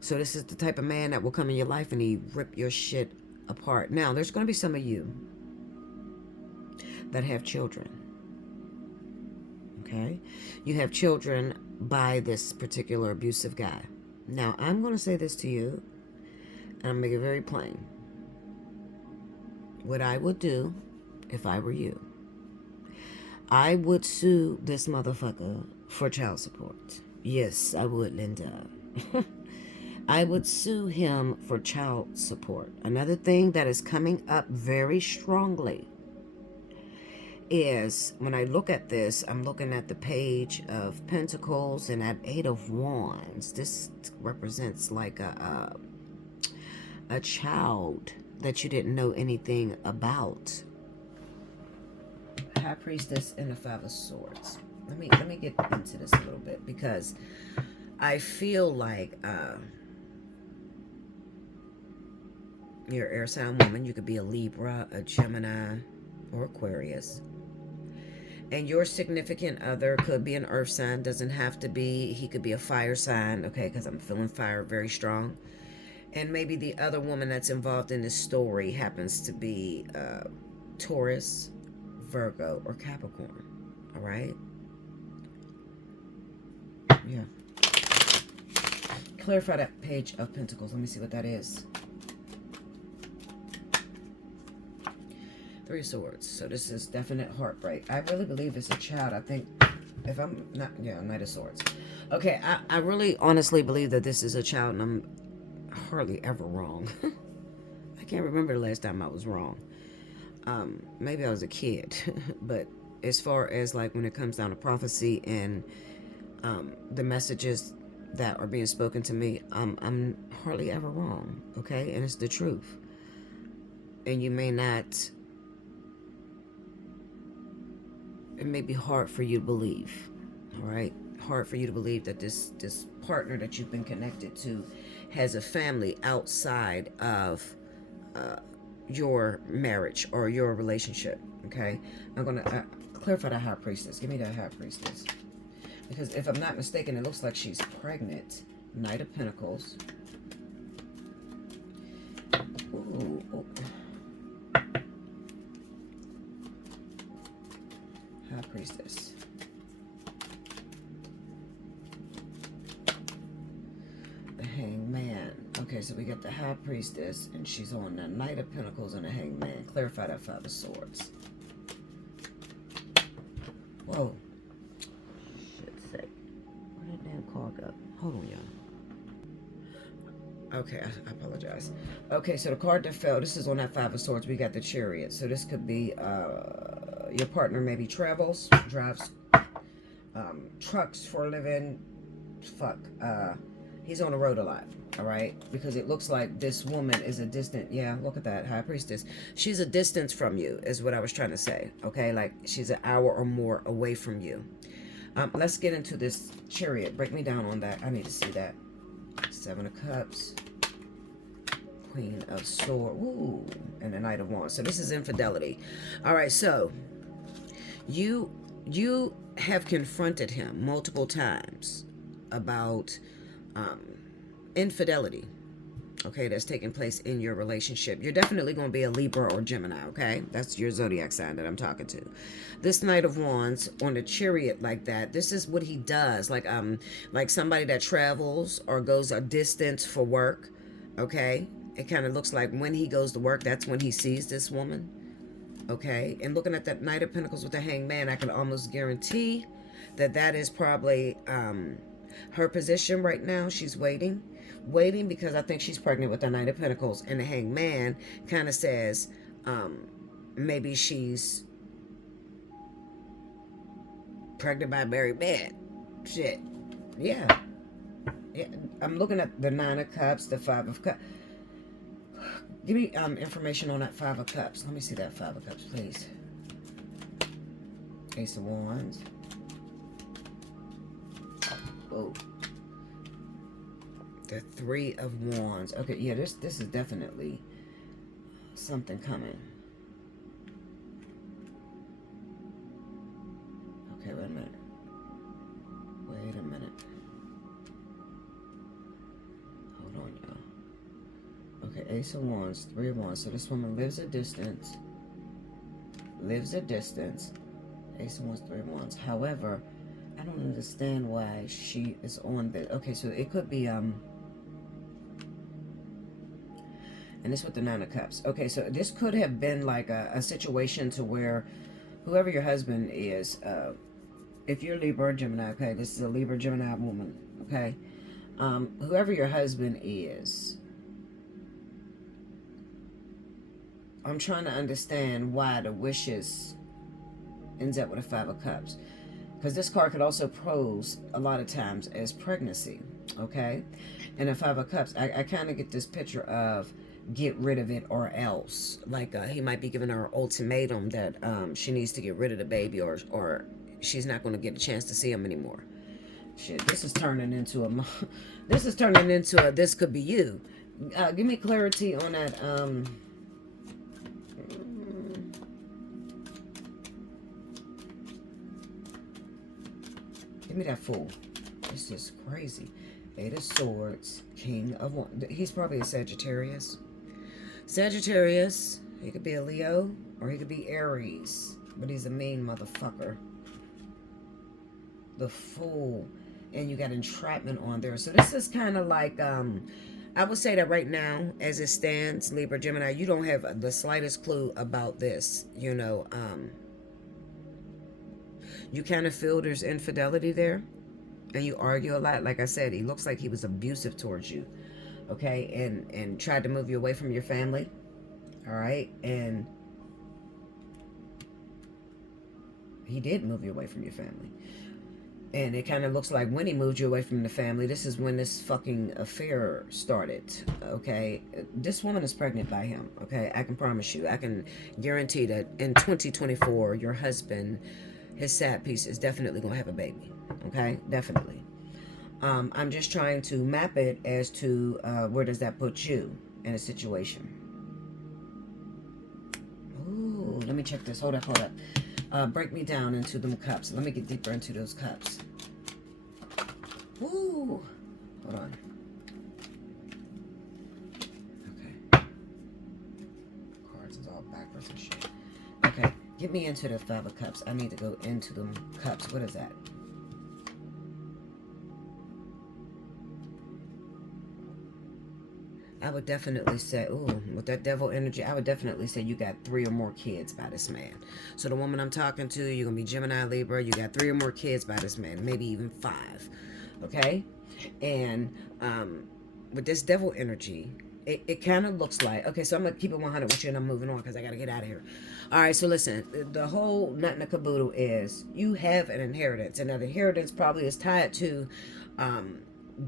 So this is the type of man that will come in your life and he rip your shit apart. Now, there's going to be some of you that have children. Okay? You have children by this particular abusive guy. Now, I'm going to say this to you, and I'm going to make it very plain. What I would do if I were you, I would sue this motherfucker for child support. Yes, I would, Linda. I would sue him for child support. Another thing that is coming up very strongly is when I look at this, I'm looking at the Page of Pentacles and at Eight of Wands. This represents like a child that you didn't know anything about. High Priestess and the Five of Swords. Let me get into this a little bit, because I feel like you're an air sign woman. You could be a Libra, a Gemini, or Aquarius. And your significant other could be an earth sign. Doesn't have to be. He could be a fire sign, okay, because I'm feeling fire very strong. And maybe the other woman that's involved in this story happens to be Taurus, Virgo, or Capricorn. All right? Yeah. Clarify that Page of Pentacles. Let me see what that is. Three of Swords. So this is definite heartbreak. I really believe it's a child. I think, if I'm not, yeah, Knight of Swords. Okay, I really honestly believe that this is a child, and I'm hardly ever wrong. I can't remember the last time I was wrong. Maybe I was a kid, but as far as like when it comes down to prophecy and the messages that are being spoken to me, I'm hardly ever wrong, okay? And it's the truth. And you may not, it may be hard for you to believe, all right? Hard for you to believe that this partner that you've been connected to has a family outside of your marriage or your relationship, okay? I'm going to clarify that High Priestess. Give me that High Priestess. Because if I'm not mistaken, it looks like she's pregnant. Knight of Pentacles. Ooh, ooh. High Priestess. The Hangman. Okay, so we got the High Priestess, and she's on the Knight of Pentacles and the Hangman. Clarify that Five of Swords. Whoa. Shit's sake. Where did that damn card go? Hold on, y'all. Okay, I apologize. Okay, so the card that fell, this is on that Five of Swords. We got the Chariot. So this could be your partner maybe travels, drives trucks for a living. He's on the road a lot, all right? Because it looks like this woman is a distant, yeah, look at that, High Priestess. She's a distance from you, is what I was trying to say, okay? Like, she's an hour or more away from you. Let's get into this Chariot. Break me down on that. I need to see that. Seven of Cups. Queen of Swords. Ooh, and the Knight of Wands. So this is infidelity. All right, so you have confronted him multiple times about infidelity, okay, that's taking place in your relationship. You're definitely going to be a Libra or Gemini, okay? That's your zodiac sign that I'm talking to. This Knight of Wands on a Chariot like that, this is what he does, like somebody that travels or goes a distance for work, okay? It kind of looks like when he goes to work, that's when he sees this woman, okay? And looking at that Knight of Pentacles with the Hangman, I can almost guarantee that is probably her position right now. She's waiting because I think she's pregnant with the Knight of Pentacles, and the Hangman kind of says maybe she's pregnant by a married man. Shit. Yeah. I'm looking at the Nine of Cups, the Five of Cups. Give me information on that Five of Cups. Let me see that Five of Cups, please. Ace of Wands. Oh. The Three of Wands. Okay, yeah, this is definitely something coming. Okay, wait a minute. Wait a minute. Hold on, y'all. Okay, Ace of Wands, Three of Wands. So this woman lives a distance. Lives a distance. Ace of Wands, Three of Wands. However, I don't understand why she is on the... Okay, so it could be... And this with the Nine of Cups. Okay, so this could have been like a situation to where whoever your husband is, if you're Libra or Gemini, okay, this is a Libra, Gemini woman, okay? Whoever your husband is, I'm trying to understand why the wishes ends up with a Five of Cups. Because this card could also pose a lot of times as pregnancy, okay? And a Five of Cups, I kind of get this picture of get rid of it or else. Like he might be giving her an ultimatum that she needs to get rid of the baby, or she's not going to get a chance to see him anymore. Shit, this is turning into a this could be you. Give me clarity on that. Give me that Fool. This is crazy. Eight of Swords, King of Wands. He's probably a Sagittarius. Sagittarius. He could be a Leo or he could be Aries. But he's a mean motherfucker. The Fool. And you got entrapment on there. So this is kind of like, I would say that right now, as it stands, Libra, Gemini, you don't have the slightest clue about this. You know, you kind of feel there's infidelity there. And you argue a lot. Like I said, he looks like he was abusive towards you. Okay? And tried to move you away from your family. All right? And he did move you away from your family. And it kind of looks like when he moved you away from the family, this is when this fucking affair started, okay? This woman is pregnant by him, okay? I can promise you. I can guarantee that in 2024, your husband, his sad piece, is definitely going to have a baby, okay? Definitely. I'm just trying to map it as to where does that put you in a situation. Ooh, let me check this. Hold up. Break me down into them cups. Let me get deeper into those cups. Woo! Hold on. Okay. Cards is all backwards and shit. Okay. Get me into the Five of Cups. I need to go into them cups. What is that? I would definitely say, ooh, with that devil energy, I would definitely say you got 3 or more kids by this man. So the woman I'm talking to, you're going to be Gemini, Libra. You got 3 or more kids by this man, maybe even 5. Okay? And with this devil energy, it kind of looks like, okay, so I'm going to keep it 100 with you and I'm moving on because I got to get out of here. All right, so listen, the whole nut in the caboodle is you have an inheritance, and that inheritance probably is tied to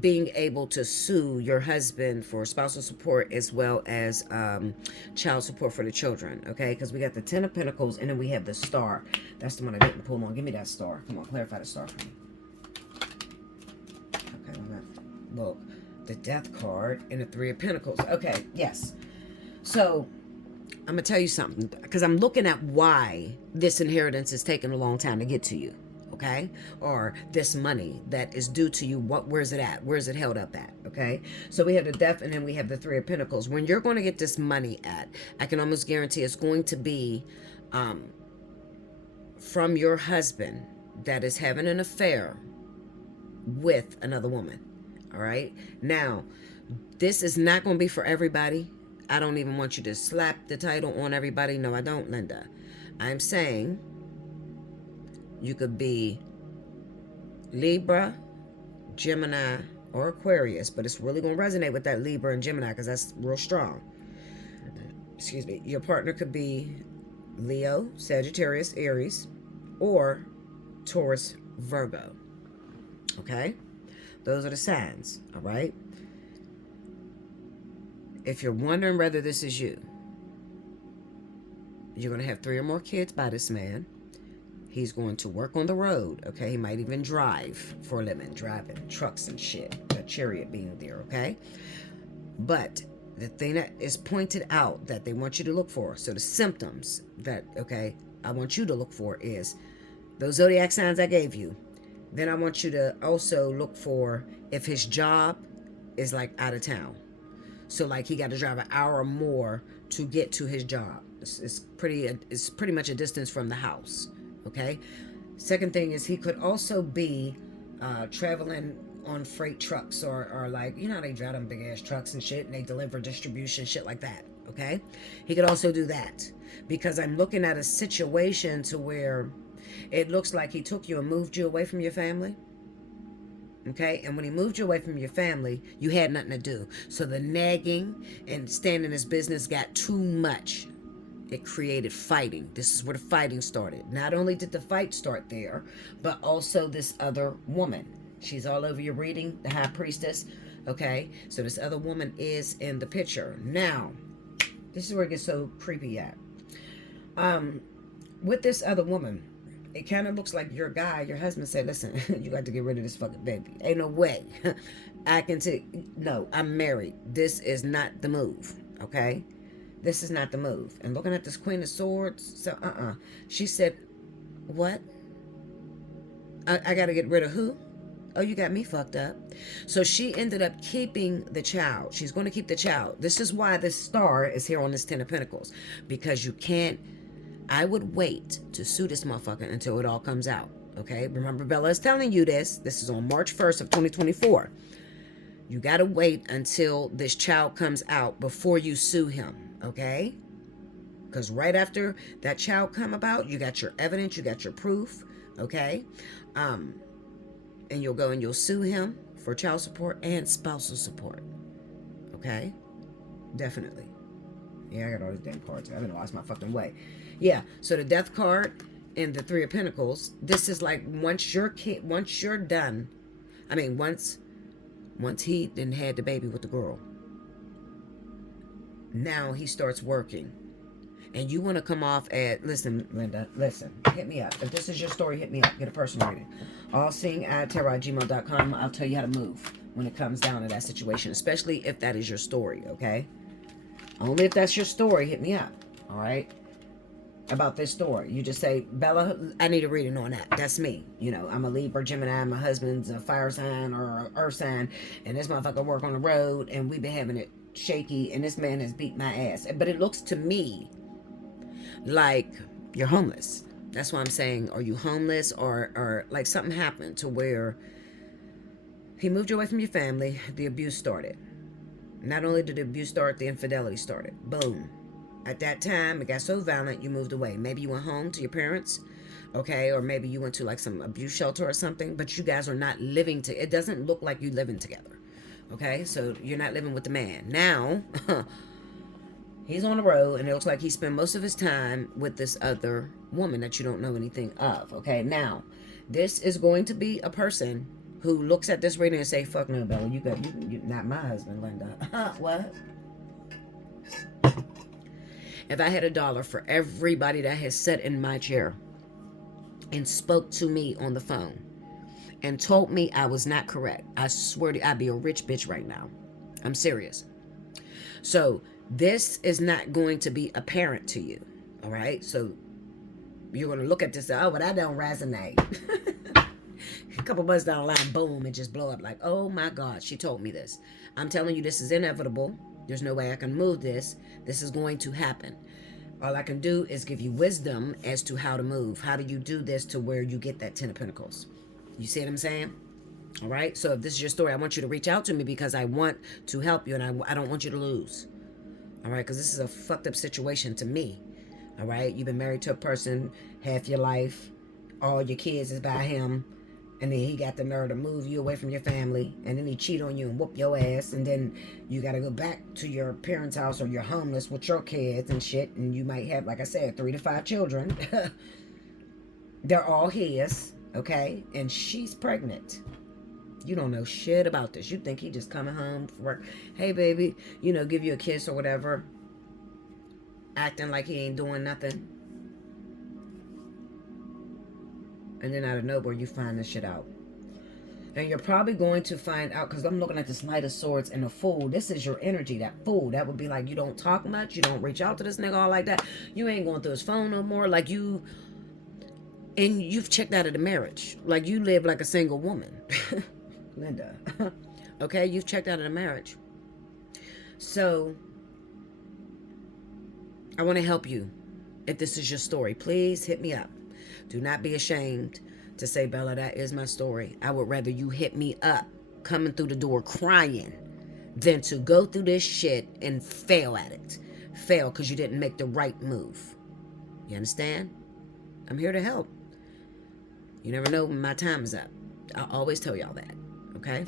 being able to sue your husband for spousal support as well as child support for the children, okay? Because we got the 10 of Pentacles and then we have the Star. That's the one I didn't pull on. Give me that Star. Come on, clarify the Star for me. Okay, look, the Death card and the 3 of Pentacles. Okay, yes. So I'm going to tell you something because I'm looking at why this inheritance is taking a long time to get to you. Okay, or this money that is due to you, where's it at? Where's it held up at? Okay, so we have the Death and then we have the 3 of Pentacles. When you're going to get this money at, I can almost guarantee it's going to be from your husband that is having an affair with another woman. All right, now this is not going to be for everybody. I don't even want you to slap the title on everybody. No, I don't, Linda. I'm saying you could be Libra, Gemini, or Aquarius, but it's really going to resonate with that Libra and Gemini because that's real strong. Excuse me. Your partner could be Leo, Sagittarius, Aries, or Taurus, Virgo. Okay? Those are the signs, all right? If you're wondering whether this is you, you're going to have 3 or more kids by this man. He's going to work on the road, okay? He might even drive for a living, driving trucks and shit, a chariot being there, okay? But the thing that is pointed out that they want you to look for, so the symptoms that, okay, I want you to look for is those zodiac signs I gave you. Then I want you to also look for if his job is like out of town. So like he got to drive an hour or more to get to his job. It's pretty much a distance from the house. Okay. Second thing is he could also be traveling on freight trucks or like, you know, they drive them big ass trucks and shit and they deliver distribution, shit like that. Okay. He could also do that because I'm looking at a situation to where it looks like he took you and moved you away from your family. Okay, and when he moved you away from your family, you had nothing to do. So the nagging and staying in his business got too much. It created fighting. This is where the fighting started. Not only did the fight start there, but also this other woman. She's all over your reading, the high priestess. Okay, so this other woman is in the picture. Now, this is where it gets so creepy at. With this other woman, it kind of looks like your guy, your husband said, listen, you got to get rid of this fucking baby. Ain't no way. I can take, no, I'm married. This is not the move, okay? This is not the move. And looking at this Queen of Swords, so, She said, what? I got to get rid of who? Oh, you got me fucked up. So she ended up keeping the child. She's going to keep the child. This is why this star is here on this Ten of Pentacles. Because you can't, I would wait to sue this motherfucker until it all comes out. Okay? Remember, Bella is telling you this. This is on March 1st of 2024. You got to wait until this child comes out before you sue him. Okay? Because right after that child come about, you got your evidence, you got your proof. Okay? And you'll go and you'll sue him for child support and spousal support. Okay? Definitely. Yeah, I got all these damn cards. I haven't lost my fucking way. Yeah, so the Death card and the Three of Pentacles, this is like once you're done, I mean, once he then had the baby with the girl, now he starts working. And you want to come off at, listen, Linda, listen, hit me up. If this is your story, hit me up. Get a personal reading. Allseeingeyetarot@gmail.com. I'll tell you how to move when it comes down to that situation, especially if that is your story, okay? Only if that's your story, hit me up, all right? About this story. You just say, Bella, I need a reading on that. That's me. You know, I'm a Libra, Gemini, my husband's a fire sign or an earth sign, and this motherfucker work on the road, and we've been having it shaky, and this man has beat my ass. But it looks to me like you're homeless. That's why I'm saying, are you homeless or like something happened to where he moved you away from your family, the abuse started. Not only did the abuse start, the infidelity started. Boom. At that time, it got so violent, you moved away. Maybe you went home to your parents, okay? Or maybe you went to like some abuse shelter or something, but you guys are not living together. It doesn't look like you living together, okay? So you're not living with the man. Now, he's on the road, and it looks like he spent most of his time with this other woman that you don't know anything of, okay? Now, this is going to be a person who looks at this reading and say, fuck no, Bella, you not my husband, Linda. What? If I had $1 for everybody that has sat in my chair and spoke to me on the phone and told me I was not correct, I swear to you, I'd be a rich bitch right now. I'm serious. So this is not going to be apparent to you, all right? So you're going to look at this and say, oh, but I don't resonate. A couple months down the line, boom, it just blow up like, oh my God, she told me this. I'm telling you, this is inevitable. There's no way I can move this. This is going to happen. All I can do is give you wisdom as to how to move. How do you do this to where you get that Ten of Pentacles? You see what I'm saying? All right? So if this is your story, I want you to reach out to me because I want to help you and I don't want you to lose. All right? Because this is a fucked up situation to me. All right? You've been married to a person half your life. All your kids is by him. And then he got the nerve to move you away from your family. And then he cheat on you and whoop your ass. And then you got to go back to your parents' house or you're homeless with your kids and shit. And you might have, like I said, 3 to 5 children. They're all his, okay? And she's pregnant. You don't know shit about this. You think he just coming home from work. Hey, baby, you know, give you a kiss or whatever. Acting like he ain't doing nothing. And then out of nowhere, you find this shit out. And you're probably going to find out, because I'm looking at this Knight of Swords and the Fool. This is your energy, that Fool. That would be like, you don't talk much. You don't reach out to this nigga all like that. You ain't going through his phone no more. Like you, and you've checked out of the marriage. Like you live like a single woman. Linda. Okay, you've checked out of the marriage. So, I want to help you. If this is your story, please hit me up. Do not be ashamed to say, Bella, that is my story. I would rather you hit me up coming through the door crying than to go through this shit and fail at it. Fail because you didn't make the right move. You understand? I'm here to help. You never know when my time is up. I always tell y'all that. Okay?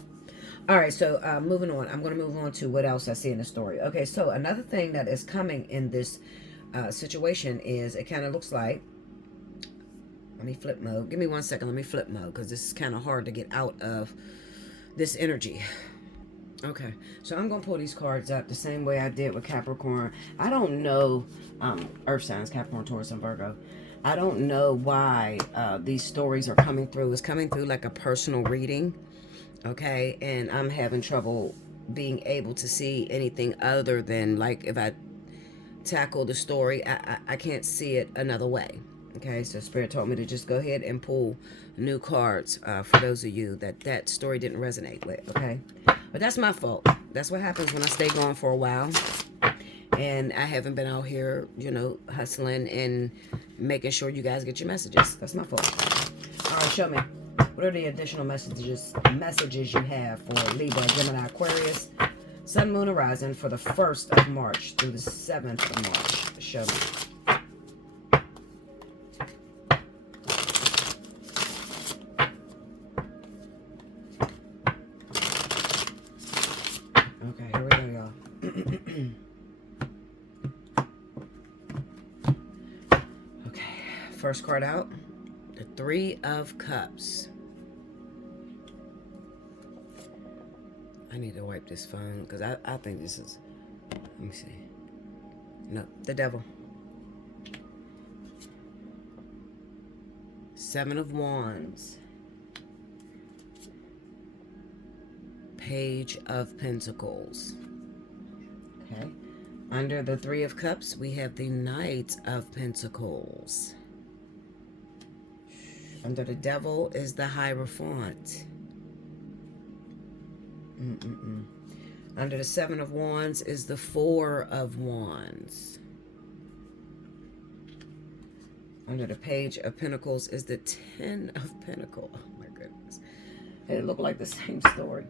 All right, so moving on. I'm going to move on to what else I see in the story. Okay, so another thing that is coming in this situation is it kind of looks like, let me flip mode. Give me 1 second. Let me flip mode because this is kind of hard to get out of this energy. Okay, so I'm going to pull these cards up the same way I did with Capricorn. I don't know, Earth signs, Capricorn, Taurus, and Virgo. I don't know why these stories are coming through. It's coming through like a personal reading, okay? And I'm having trouble being able to see anything other than, like, if I tackle the story, I can't see it another way. Okay, so Spirit told me to just go ahead and pull new cards for those of you that story didn't resonate with, okay? But that's my fault. That's what happens when I stay gone for a while. And I haven't been out here, you know, hustling and making sure you guys get your messages. That's my fault. All right, show me. What are the additional messages you have for Libra, Gemini, Aquarius, Sun, Moon, Horizon for the 1st of March through the 7th of March? Show me. Okay, here we go, y'all. Okay, first card out, the 3 of Cups. I need to wipe this phone because I think this is, let me see. No, the Devil. 7 of Wands. Page of Pentacles. Okay. Under the 3 of Cups, we have the Knight of Pentacles. Under the Devil is the Hierophant. Under the 7 of Wands is the 4 of Wands. Under the Page of Pentacles is the 10 of Pentacles. Oh my goodness. It looked like the same story.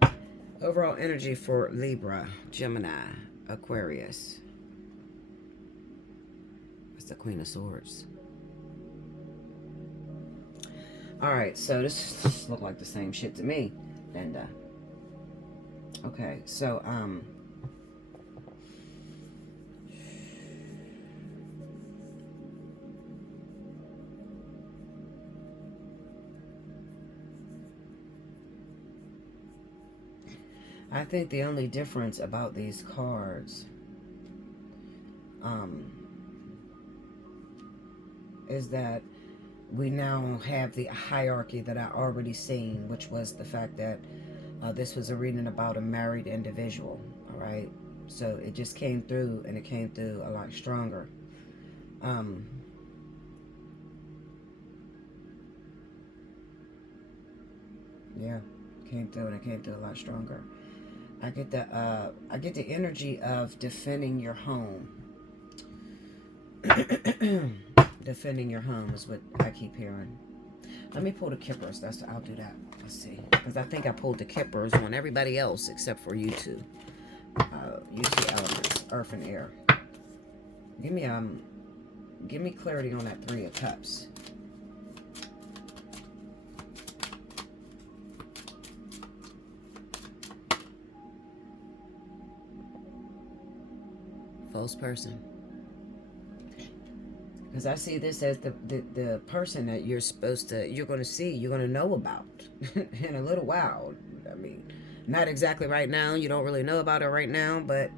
Overall energy for Libra, Gemini, Aquarius. It's the Queen of Swords. All right, so this looked like the same shit to me, Linda. Okay, so I think the only difference about these cards is that we now have the hierarchy that I already seen, which was the fact that this was a reading about a married individual, all right? So it just came through, and it came through a lot stronger. Yeah, came through, and it came through a lot stronger. I get the energy of defending your home. Defending your home is what I keep hearing. Let me pull the Kippers. I'll do that. Let's see, because I think I pulled the Kippers on everybody else except for you two. You two elements, Earth and Air. Give me clarity on that 3 of Cups. False person. Because I see this as the person that you're going to know about in a little while. I mean, not exactly right now. You don't really know about her right now, but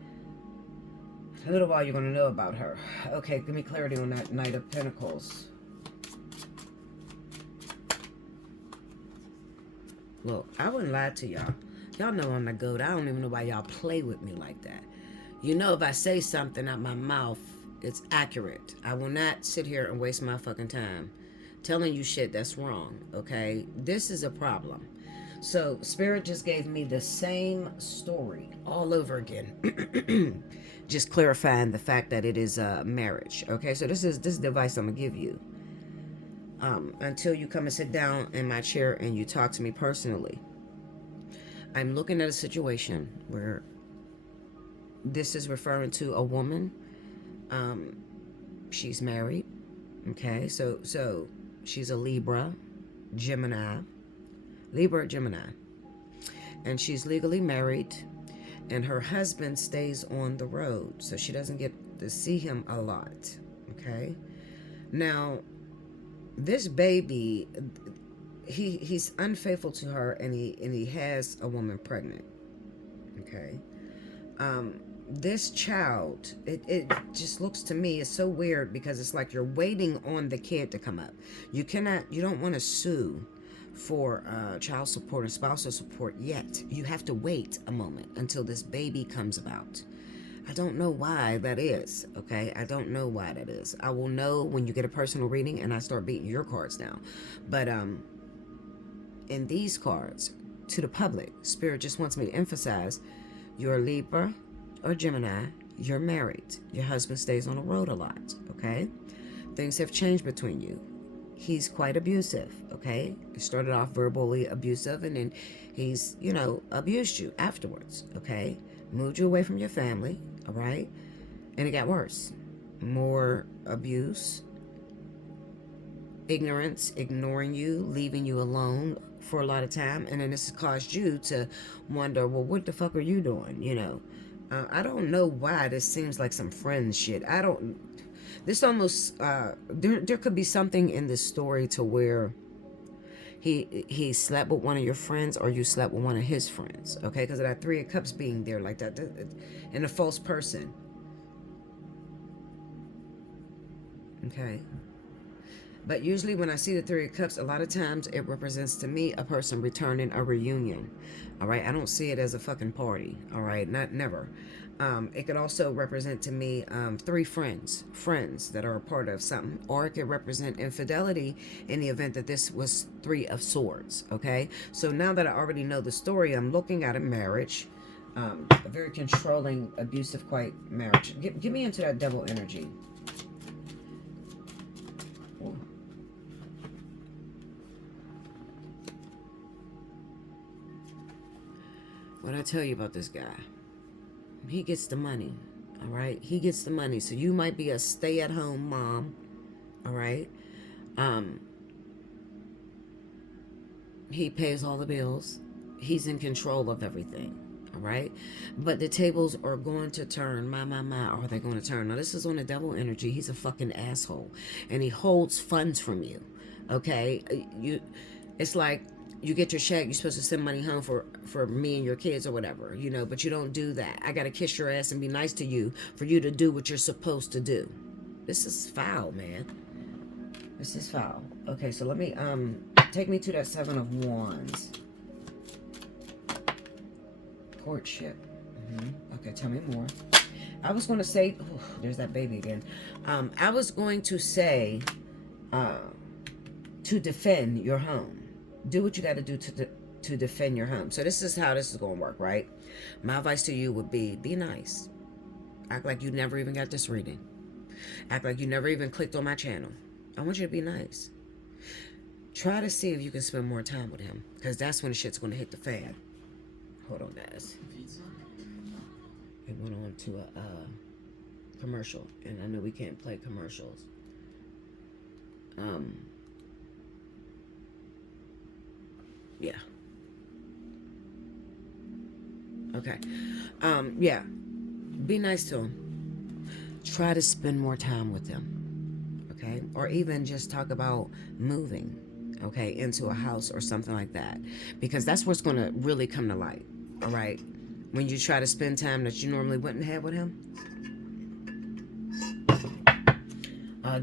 a little while you're going to know about her. Okay, give me clarity on that Knight of Pentacles. Look, I wouldn't lie to y'all. Y'all know I'm the goat. I don't even know why y'all play with me like that. You know, if I say something out my mouth, it's accurate. I will not sit here and waste my fucking time telling you shit that's wrong, okay? This is a problem. So, Spirit just gave me the same story all over again. Just clarifying the fact that it is a marriage, okay? So this is the advice I'm going to give you. Until you come and sit down in my chair and you talk to me personally. I'm looking at a situation where this is referring to a woman. She's married. Okay, so she's a Libra Gemini, and she's legally married, and her husband stays on the road, so she doesn't get to see him a lot. Okay, now this baby, he's unfaithful to her, and he has a woman pregnant. Okay, this child, it just looks to me, it's so weird because it's like you're waiting on the kid to come up. You don't want to sue for child support or spousal support yet. You have to wait a moment until this baby comes about. I don't know why that is, okay? I don't know why that is. I will know when you get a personal reading and I start beating your cards down. But in these cards, to the public, Spirit just wants me to emphasize, you're a Libra or Gemini, you're married. Your husband stays on the road a lot, okay? Things have changed between you. He's quite abusive, okay? He started off verbally abusive, and then he's, abused you afterwards, okay? Moved you away from your family, all right? And it got worse. More abuse, ignorance, ignoring you, leaving you alone for a lot of time, and then this has caused you to wonder, well, what the fuck are you doing, I don't know why this seems like some friend shit. This almost, there could be something in this story to where he slept with one of your friends, or you slept with one of his friends, okay? Because of that Three of Cups being there like that, and a false person, okay? But usually when I see the Three of Cups, a lot of times it represents to me a person returning a reunion. All right. I don't see it as a fucking party. All right. Never. It could also represent to me three friends that are a part of something, or it could represent infidelity in the event that this was Three of Swords. Okay. So now that I already know the story, I'm looking at a marriage, a very controlling, abusive, quite marriage. Get me into that devil energy. Ooh. What I tell you about this guy, he gets the money, all right? He gets the money. So you might be a stay-at-home mom, all right? He pays all the bills. He's in control of everything, all right? But the tables are going to turn. My, are they going to turn? Now, this is on the devil energy. He's a fucking asshole. And he holds funds from you, okay? It's like, you get your check, you're supposed to send money home for me and your kids or whatever, but you don't do that. I got to kiss your ass and be nice to you for you to do what you're supposed to do. This is foul, man. This is foul. Okay, so let me, take me to that Seven of Wands. Courtship. Okay, tell me more. I was going to say, there's that baby again. I was going to say, to defend your home. Do what you got to do to defend your home. So this is how this is going to work, right? My advice to you would be nice. Act like you never even got this reading. Act like you never even clicked on my channel. I want you to be nice. Try to see if you can spend more time with him, because that's when the shit's going to hit the fan. Hold on, guys. It went on to a commercial, and I know we can't play commercials. Yeah. Okay. Yeah. Be nice to him. Try to spend more time with him. Okay? Or even just talk about moving, okay, into a house or something like that. Because that's what's going to really come to light. All right? When you try to spend time that you normally wouldn't have with him.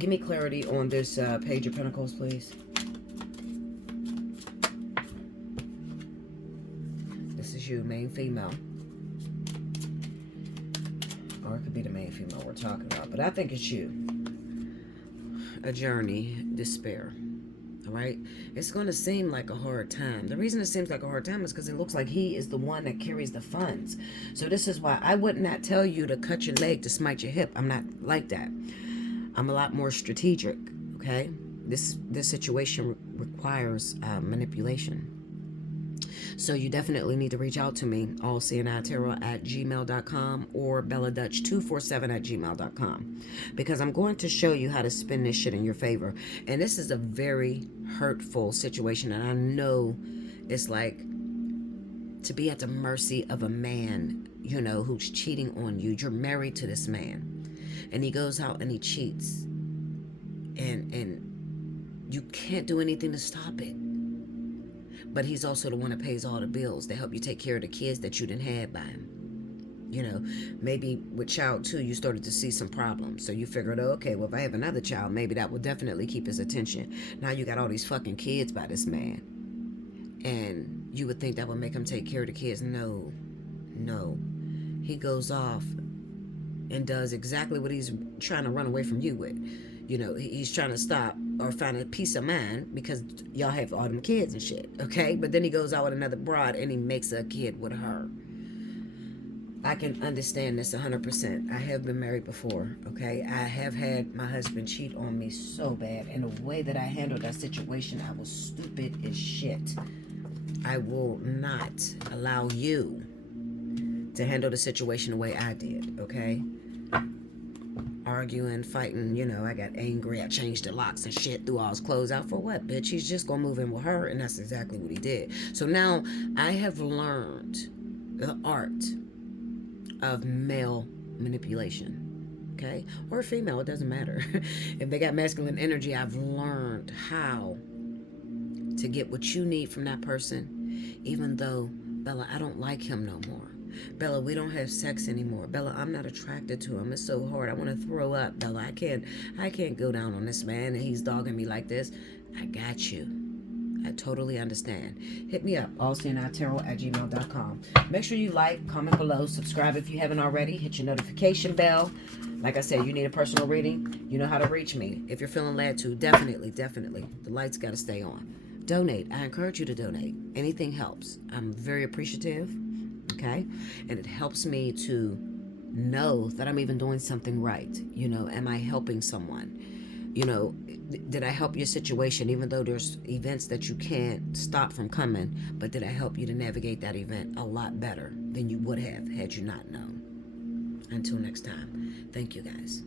Give me clarity on this Page of Pentacles, please. You, main female, or it could be the main female we're talking about, but I think it's you. A journey, despair. All right, it's going to seem like a hard time. The reason it seems like a hard time is because it looks like he is the one that carries the funds. So this is why I would not tell you to cut your leg to smite your hip. I'm not like that. I'm a lot more strategic. Okay, this situation requires manipulation. So you definitely need to reach out to me, allseeingeyetarot@gmail.com or Bella.247@gmail.com, because I'm going to show you how to spin this shit in your favor. And this is a very hurtful situation, and I know it's like to be at the mercy of a man, who's cheating on you. You're married to this man, and he goes out and he cheats, and you can't do anything to stop it. But he's also the one that pays all the bills to help you take care of the kids that you didn't have by him. Maybe with child 2, you started to see some problems. So you figured, oh, okay, well, if I have another child, maybe that will definitely keep his attention. Now you got all these fucking kids by this man. And you would think that would make him take care of the kids. No. He goes off and does exactly what he's trying to run away from you with. He's trying to stop or find a peace of mind because y'all have all them kids and shit, okay? But then he goes out with another broad and he makes a kid with her. I can understand this 100%. I have been married before, okay? I have had my husband cheat on me so bad, and the way that I handled that situation, I was stupid as shit. I will not allow you to handle the situation the way I did, okay? Arguing, fighting, I got angry, I changed the locks and shit, threw all his clothes out. For what, bitch? He's just gonna move in with her, and that's exactly what he did. So now I have learned the art of male manipulation, okay? Or female, it doesn't matter. If they got masculine energy, I've learned how to get what you need from that person, even though, Bella, I don't like him no more. Bella, we don't have sex anymore. Bella, I'm not attracted to him. It's so hard. I want to throw up. Bella, I can't go down on this man, and he's dogging me like this. I got you. I totally understand. Hit me up, allseeingeyetarot@gmail.com. Make sure you like, comment below, subscribe if you haven't already. Hit your notification bell. Like I said, you need a personal reading. You know how to reach me. If you're feeling led to, definitely. The lights got to stay on. Donate. I encourage you to donate. Anything helps. I'm very appreciative. Okay? And it helps me to know that I'm even doing something right. Am I helping someone? Did I help your situation, even though there's events that you can't stop from coming, but did I help you to navigate that event a lot better than you would have had you not known? Until next time, thank you guys.